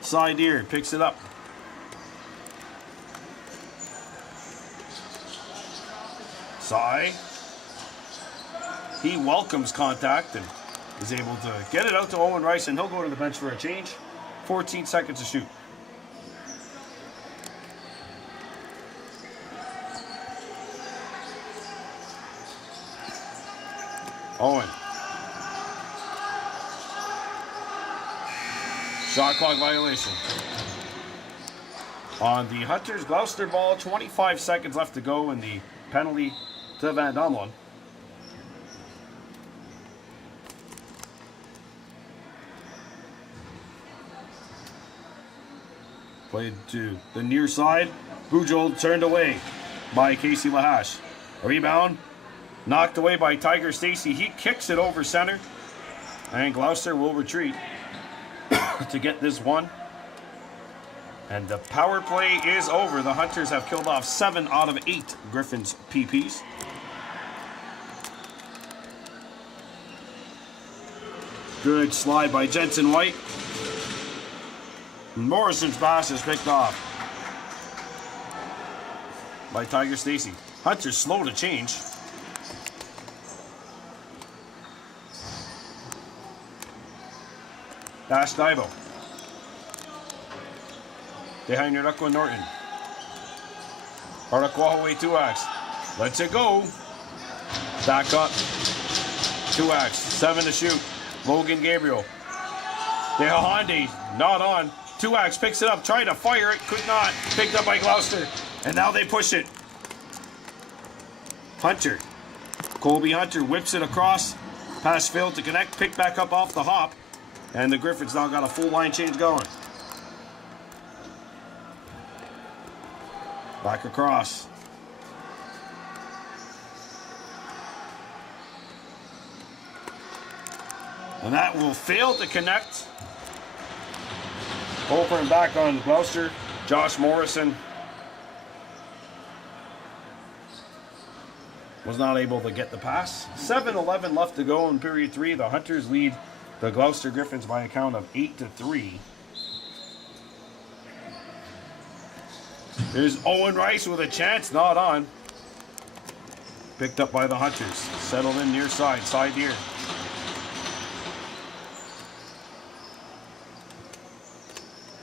Side ear picks it up. Sai. He welcomes contact and is able to get it out to Owen Rice, and he'll go to the bench for a change. 14 seconds to shoot. Owen. Shot clock violation. On the Hunters, Gloucester ball, 25 seconds left to go, and the penalty to Van Domelen. Played to the near side. Bujold turned away by Casey Lahash. A rebound. Knocked away by Tiger Stacy. He kicks it over center. And Gloucester will retreat to get this one. And the power play is over. The Hunters have killed off 7 out of 8 Griffins PPs. Good slide by Jensen White. Morrison's pass is picked off by Tiger Stacy. Hunters slow to change. Dash Thibault. Behind your Duckland Norton. Kahnawake 2X. Lets it go. Back up. 2X. 7 to shoot. Logan Gabriel. Dehahande not on. 2X picks it up. Tried to fire it. Could not. Picked up by Gloucester. And now they push it. Hunter. Colby Hunter whips it across. Pass failed to connect. Picked back up off the hop. And the Griffins now got a full line change going. Back across. And that will fail to connect. Over and back on Gloucester. Josh Morrison was not able to get the pass. 7:11 left to go in period 3. The Hunters lead the Gloucester Griffins by a count of 8-3. There's Owen Rice with a chance, not on. Picked up by the Hunters. Settled in near side here.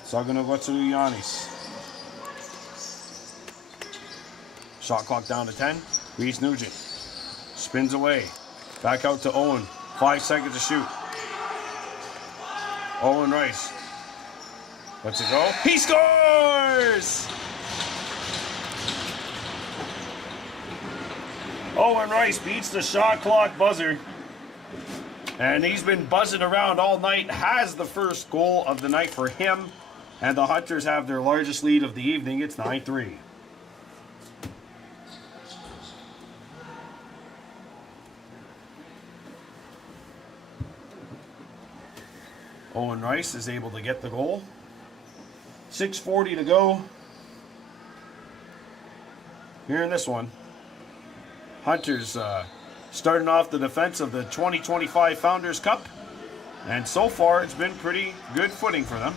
Saganov Yanis. Shot clock down to 10. Reese Nugent spins away. Back out to Owen. 5 seconds to shoot. Owen Rice. Let's it go. He scores! Owen Rice beats the shot clock buzzer. And he's been buzzing around all night. Has the first goal of the night for him. And the Hunters have their largest lead of the evening. It's 9-3. Owen Rice is able to get the goal. 6:40 to go. Here in this one. Hunters starting off the defense of the 2025 Founders Cup. And so far, it's been pretty good footing for them.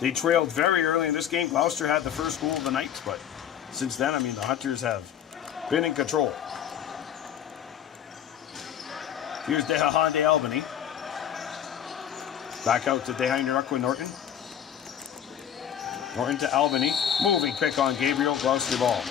They trailed very early in this game. Gloucester had the first goal of the night, but since then, I mean, the Hunters have been in control. Here's Dehahande Albany. Back out to Dehainer Norton. Norton to Albany. Moving pick on Gabriel. Gloucester ball.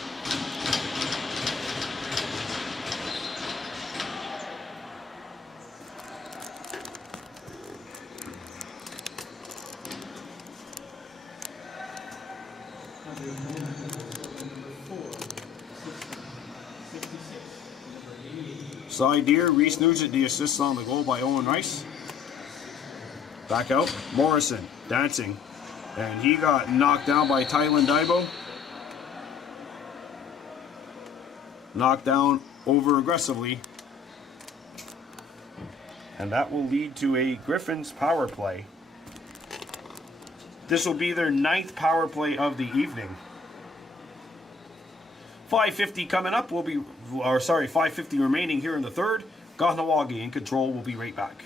Side here, Reese Nugent, the assist on the goal by Owen Rice. Back out, Morrison dancing, and he got knocked down by Tylan Daibo. Knocked down over aggressively, and that will lead to a Griffins power play. This will be their 9th power play of the evening. 5:50 coming up. 5:50 remaining here in the third. Kahnawake in control. We'll be right back.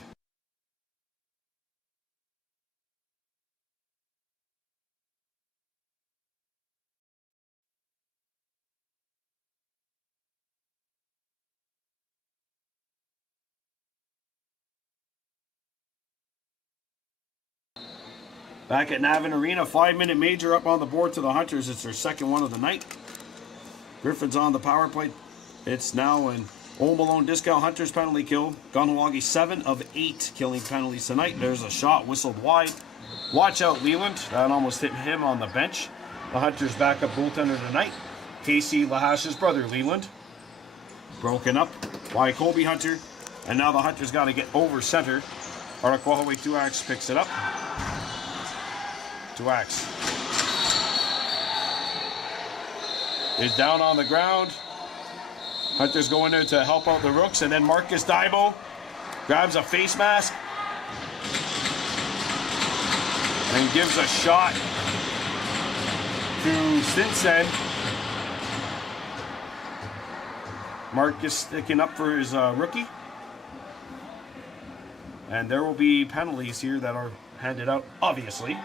Back at Navin Arena, 5-minute major up on the board to the Hunters. It's their second one of the night. Griffins on the power play. It's now an Old Malone discount. Hunters penalty kill. Kahnawake 7 of 8 killing penalties tonight. There's a shot whistled wide. Watch out, Leland. That almost hit him on the bench. The Hunters backup goaltender tonight. Casey Lahash's brother, Leland. Broken up by Colby Hunter. And now the Hunters got to get over center. Arakwahaway Tuax picks it up. Tuax is down on the ground. Hunters go in there to help out the Rooks, and then Marcus Daibo grabs a face mask and gives a shot to Stinson. Marcus sticking up for his rookie. And there will be penalties here that are handed out, obviously.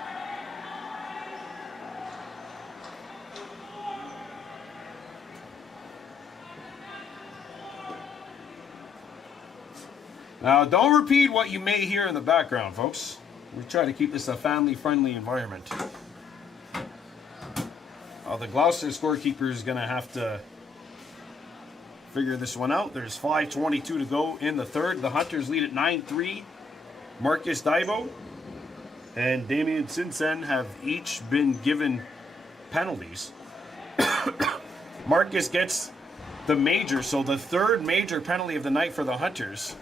Now, don't repeat what you may hear in the background, folks. We try to keep this a family-friendly environment. The Gloucester scorekeeper is going to have to figure this one out. There's 5:22 to go in the third. The Hunters lead at 9-3. Marcus Daibo and Damian Sinsen have each been given penalties. Marcus gets the major, so the third major penalty of the night for the Hunters.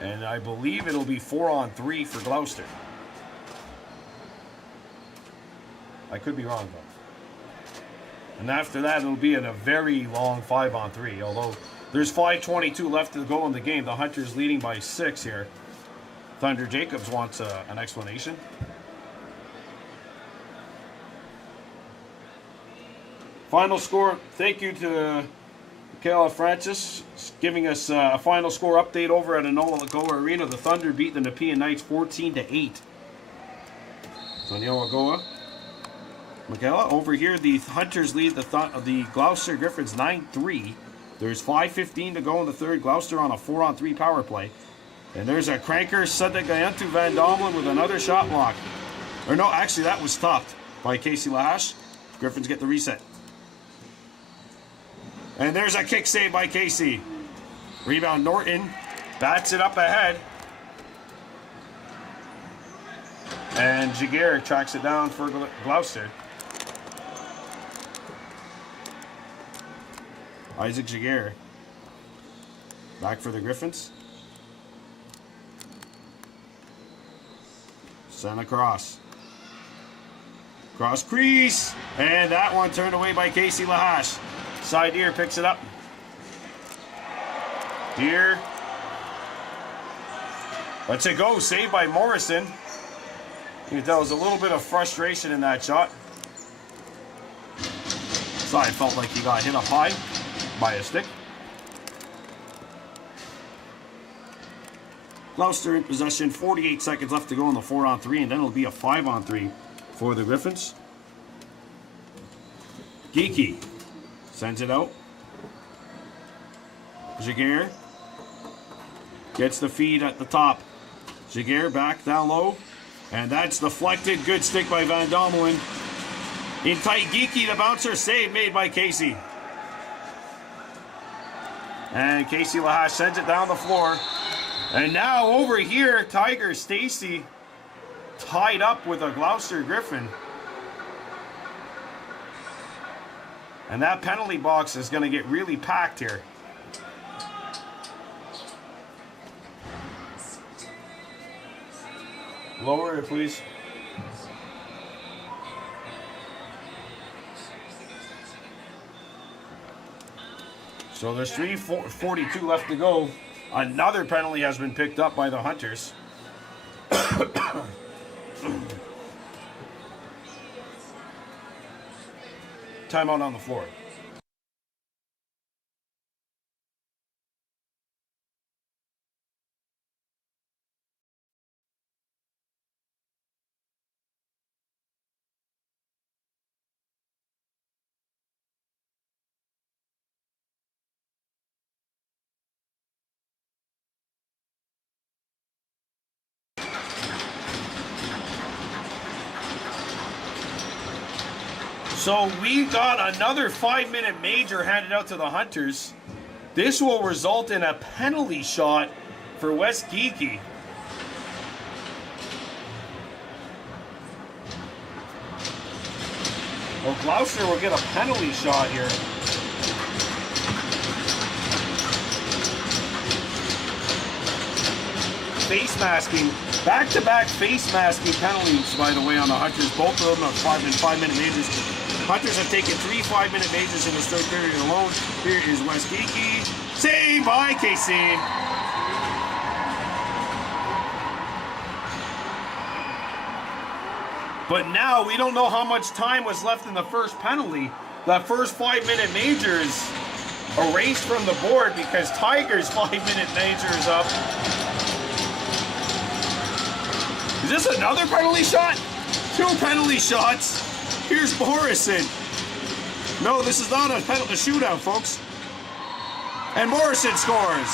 And I believe it'll be 4-on-3 for Gloucester. I could be wrong, though. And after that, it'll be in a very long 5-on-3. Although there's 5:22 left to go in the game. The Hunters leading by 6 here. Thunder Jacobs wants an explanation. Final score. Thank you to Michaela Francis giving us a final score update over at Enola Lagoa Arena. The Thunder beat the Nepean Knights 14-8. So Enola Lagoa. Michaela, over here the Hunters lead the Gloucester Griffins 9-3. There's 5:15 to go in the third. Gloucester on a 4-on-3 power play. And there's a cranker, Sadagayantu Van Domelen with another shot block. Or no, actually that was stopped by Casey Lahash. Griffins get the reset. And there's a kick save by Casey. Rebound Norton. Bats it up ahead. And Jaguar tracks it down for Gloucester. Isaac Jaguar. Back for the Griffins. Sent across. Cross crease. And that one turned away by Casey Lahash. Side Deer picks it up. Deer. Lets it go. Saved by Morrison. You can tell there was a little bit of frustration in that shot. Side felt like he got hit up high by a stick. Gloucester in possession, 48 seconds left to go in the 4-on-3, and then it'll be a 5-on-3 for the Griffins. Geeky sends it out. Jaguar gets the feed at the top. Jaguar back down low, and that's deflected. Good stick by Van Domelen. In tight, Geeky, the bouncer, save made by Casey. And Casey Lahash sends it down the floor. And now over here, Tiger Stacy tied up with a Gloucester Griffin. And that penalty box is going to get really packed here. Lower it, please. So there's 3:42 left to go. Another penalty has been picked up by the Hunters. Timeout on the floor. So we got another 5-minute major handed out to the Hunters. This will result in a penalty shot for West Geeky. Well, Gloucester will get a penalty shot here. Face masking. Back-to-back face masking penalties, by the way, on the Hunters. Both of them have been 5-minute majors. Hunters have taken 3 5-minute majors in this third period alone. Here is West Geeky. Saved by KC. But now we don't know how much time was left in the first penalty. That first 5-minute major is erased from the board because Tiger's 5-minute major is up. Is this another penalty shot? 2 penalty shots. Here's Morrison. No, this is not a shootout, folks. And Morrison scores.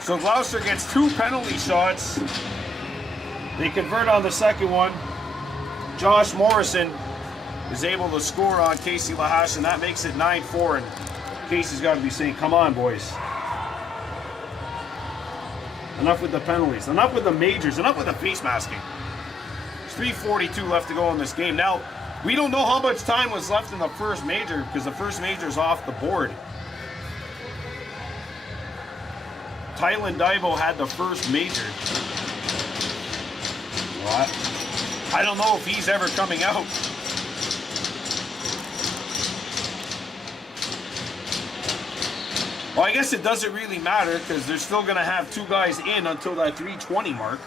So Gloucester gets 2 penalty shots. They convert on the second one. Josh Morrison is able to score on Casey Lahash, and that makes it 9-4. And Casey's got to be saying, come on, boys. Enough with the penalties. Enough with the majors. Enough with the face masking. There's 3:42 left to go in this game. Now, we don't know how much time was left in the first major because the first major is off the board. Tylan Daibo had the first major. What? I don't know if he's ever coming out. Well, I guess it doesn't really matter because they're still going to have 2 guys in until that 320 mark.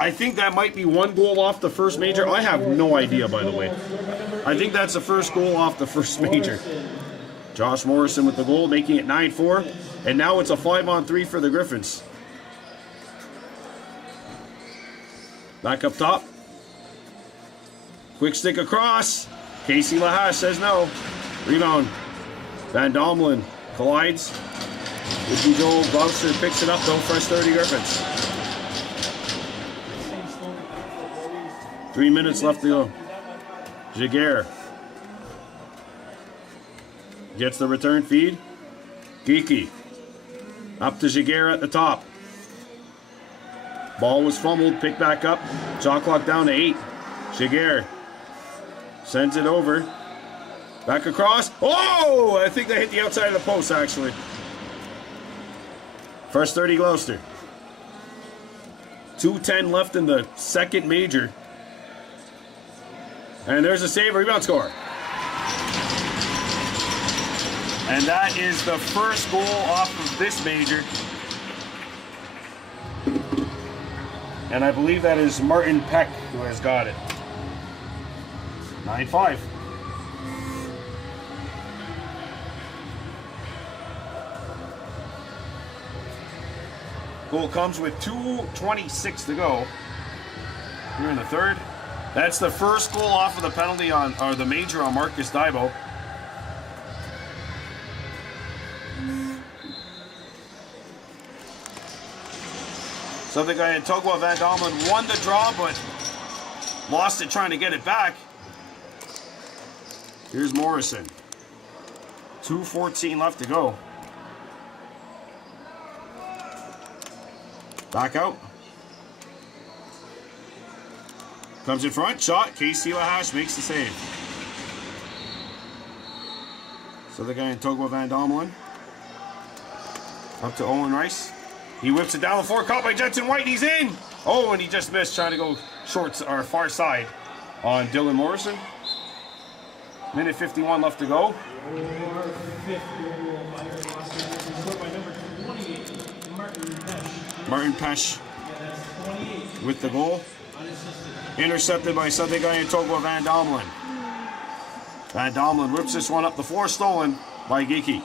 I think that might be 1 goal off the first major. I have no idea, by the way. I think that's the first goal off the first major. Josh Morrison with the goal, making it 9-4. And now it's a 5-on-3 for the Griffins. Back up top. Quick stick across. Casey Lahash says no. Rebound. Van Domelen collides. Ricky Joel Gloucester picks it up though. Fresh 30 Griffins. 3 minutes left to go. Jaguar gets the return feed. Geeky up to Jaguar at the top. Ball was fumbled, picked back up. Shot clock down to 8. Jaguar sends it over. Back across. Oh! I think they hit the outside of the post, actually. First 30 Gloucester. 2:10 left in the second major. And there's a save, rebound score. And that is the first goal off of this major. And I believe that is Martin Peck who has got it. 9-5. Goal comes with 2:26 to go. Here in the third. That's the first goal off of the penalty on, or the major on Marcus Daibo. So the guy in Togwa Van Domelen won the draw, but lost it trying to get it back. Here's Morrison. 2:14 left to go. Back out. Comes in front, shot. Casey Lahash makes the save. So the guy in Togwa Van Domelen. Up to Owen Rice. He whips it down the floor, caught by Jensen White, he's in! Oh, and he just missed trying to go short, or far side on Dylan Morrison. Minute 51 left to go. Martin Pesh with the goal. Intercepted by Sunday guy in Togwa Van Domelen. Van Domelen whips this one up the floor, stolen by Geeky.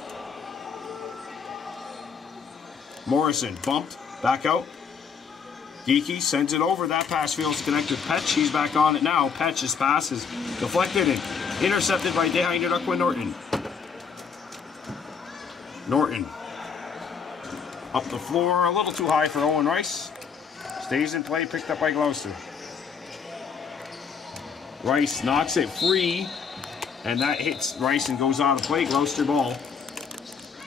Morrison bumped, back out. Geeky sends it over. That pass feels connected. Petch, he's back on it now. Petch's pass is deflected and intercepted by Dehainadukwa Norton. Norton up the floor, a little too high for Owen Rice. Stays in play, picked up by Gloucester. Rice knocks it free, and that hits Rice and goes out of play. Gloucester ball.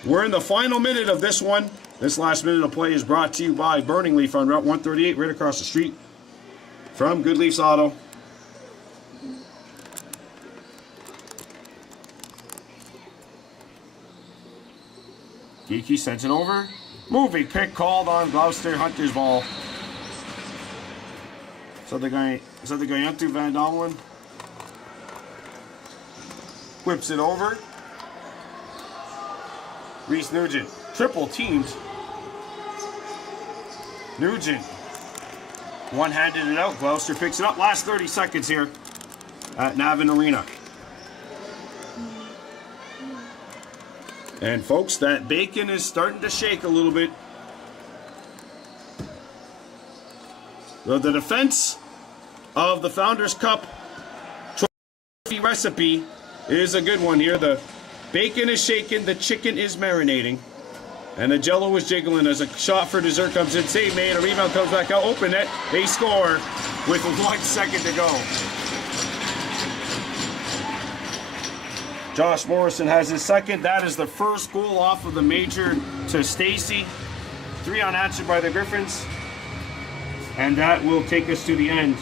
We're in the final minute of this one. This last minute of play is brought to you by Burning Leaf on Route 138, right across the street from Good Leafs Auto. Geeky sends it over. Moving pick called on Gloucester. Hunter's ball. So the guy into Van Domelen. Whips it over. Reese Nugent. Triple teamed. Nugent one-handed it out. Gloucester picks it up. Last 30 seconds here at Navin Arena. And folks, that bacon is starting to shake a little bit. The defense of the Founders Cup trophy recipe is a good one here. The bacon is shaking, the chicken is marinating, and the jello is jiggling as a shot for dessert comes in. Save made, a rebound comes back out, open net. They score with 1 second to go. Josh Morrison has his second. That is the first goal off of the major to Stacy. 3 unanswered by the Griffins. And that will take us to the end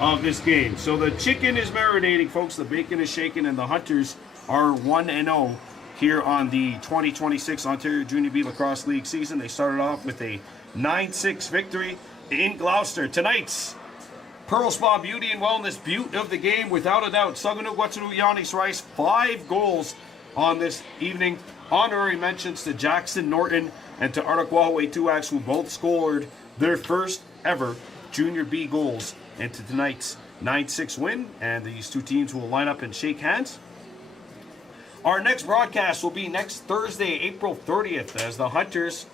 of this game. So the chicken is marinating, folks. The bacon is shaking, and the Hunters are 1-0 here on the 2026 Ontario Junior B Lacrosse League season. They started off with a 9-6 victory in Gloucester. Tonight's Pearl Spa Beauty and Wellness Beaut of the game, without a doubt, Saganuk Watsuru Yanis Rice, 5 goals on this evening. Honorary mentions to Jackson Norton and to Artaquahaway Tuax, who both scored their first ever Junior B goals into tonight's 9-6 win, and these two teams will line up and shake hands. Our next broadcast will be next Thursday, April 30th, as the Hunters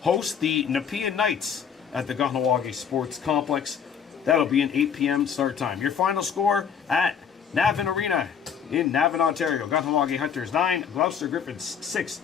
host the Nepean Knights at the Kahnawake Sports Complex. That'll be an 8 p.m. start time. Your final score at Navan Arena in Navan, Ontario. Kahnawake Hunters 9, Gloucester Griffins 6.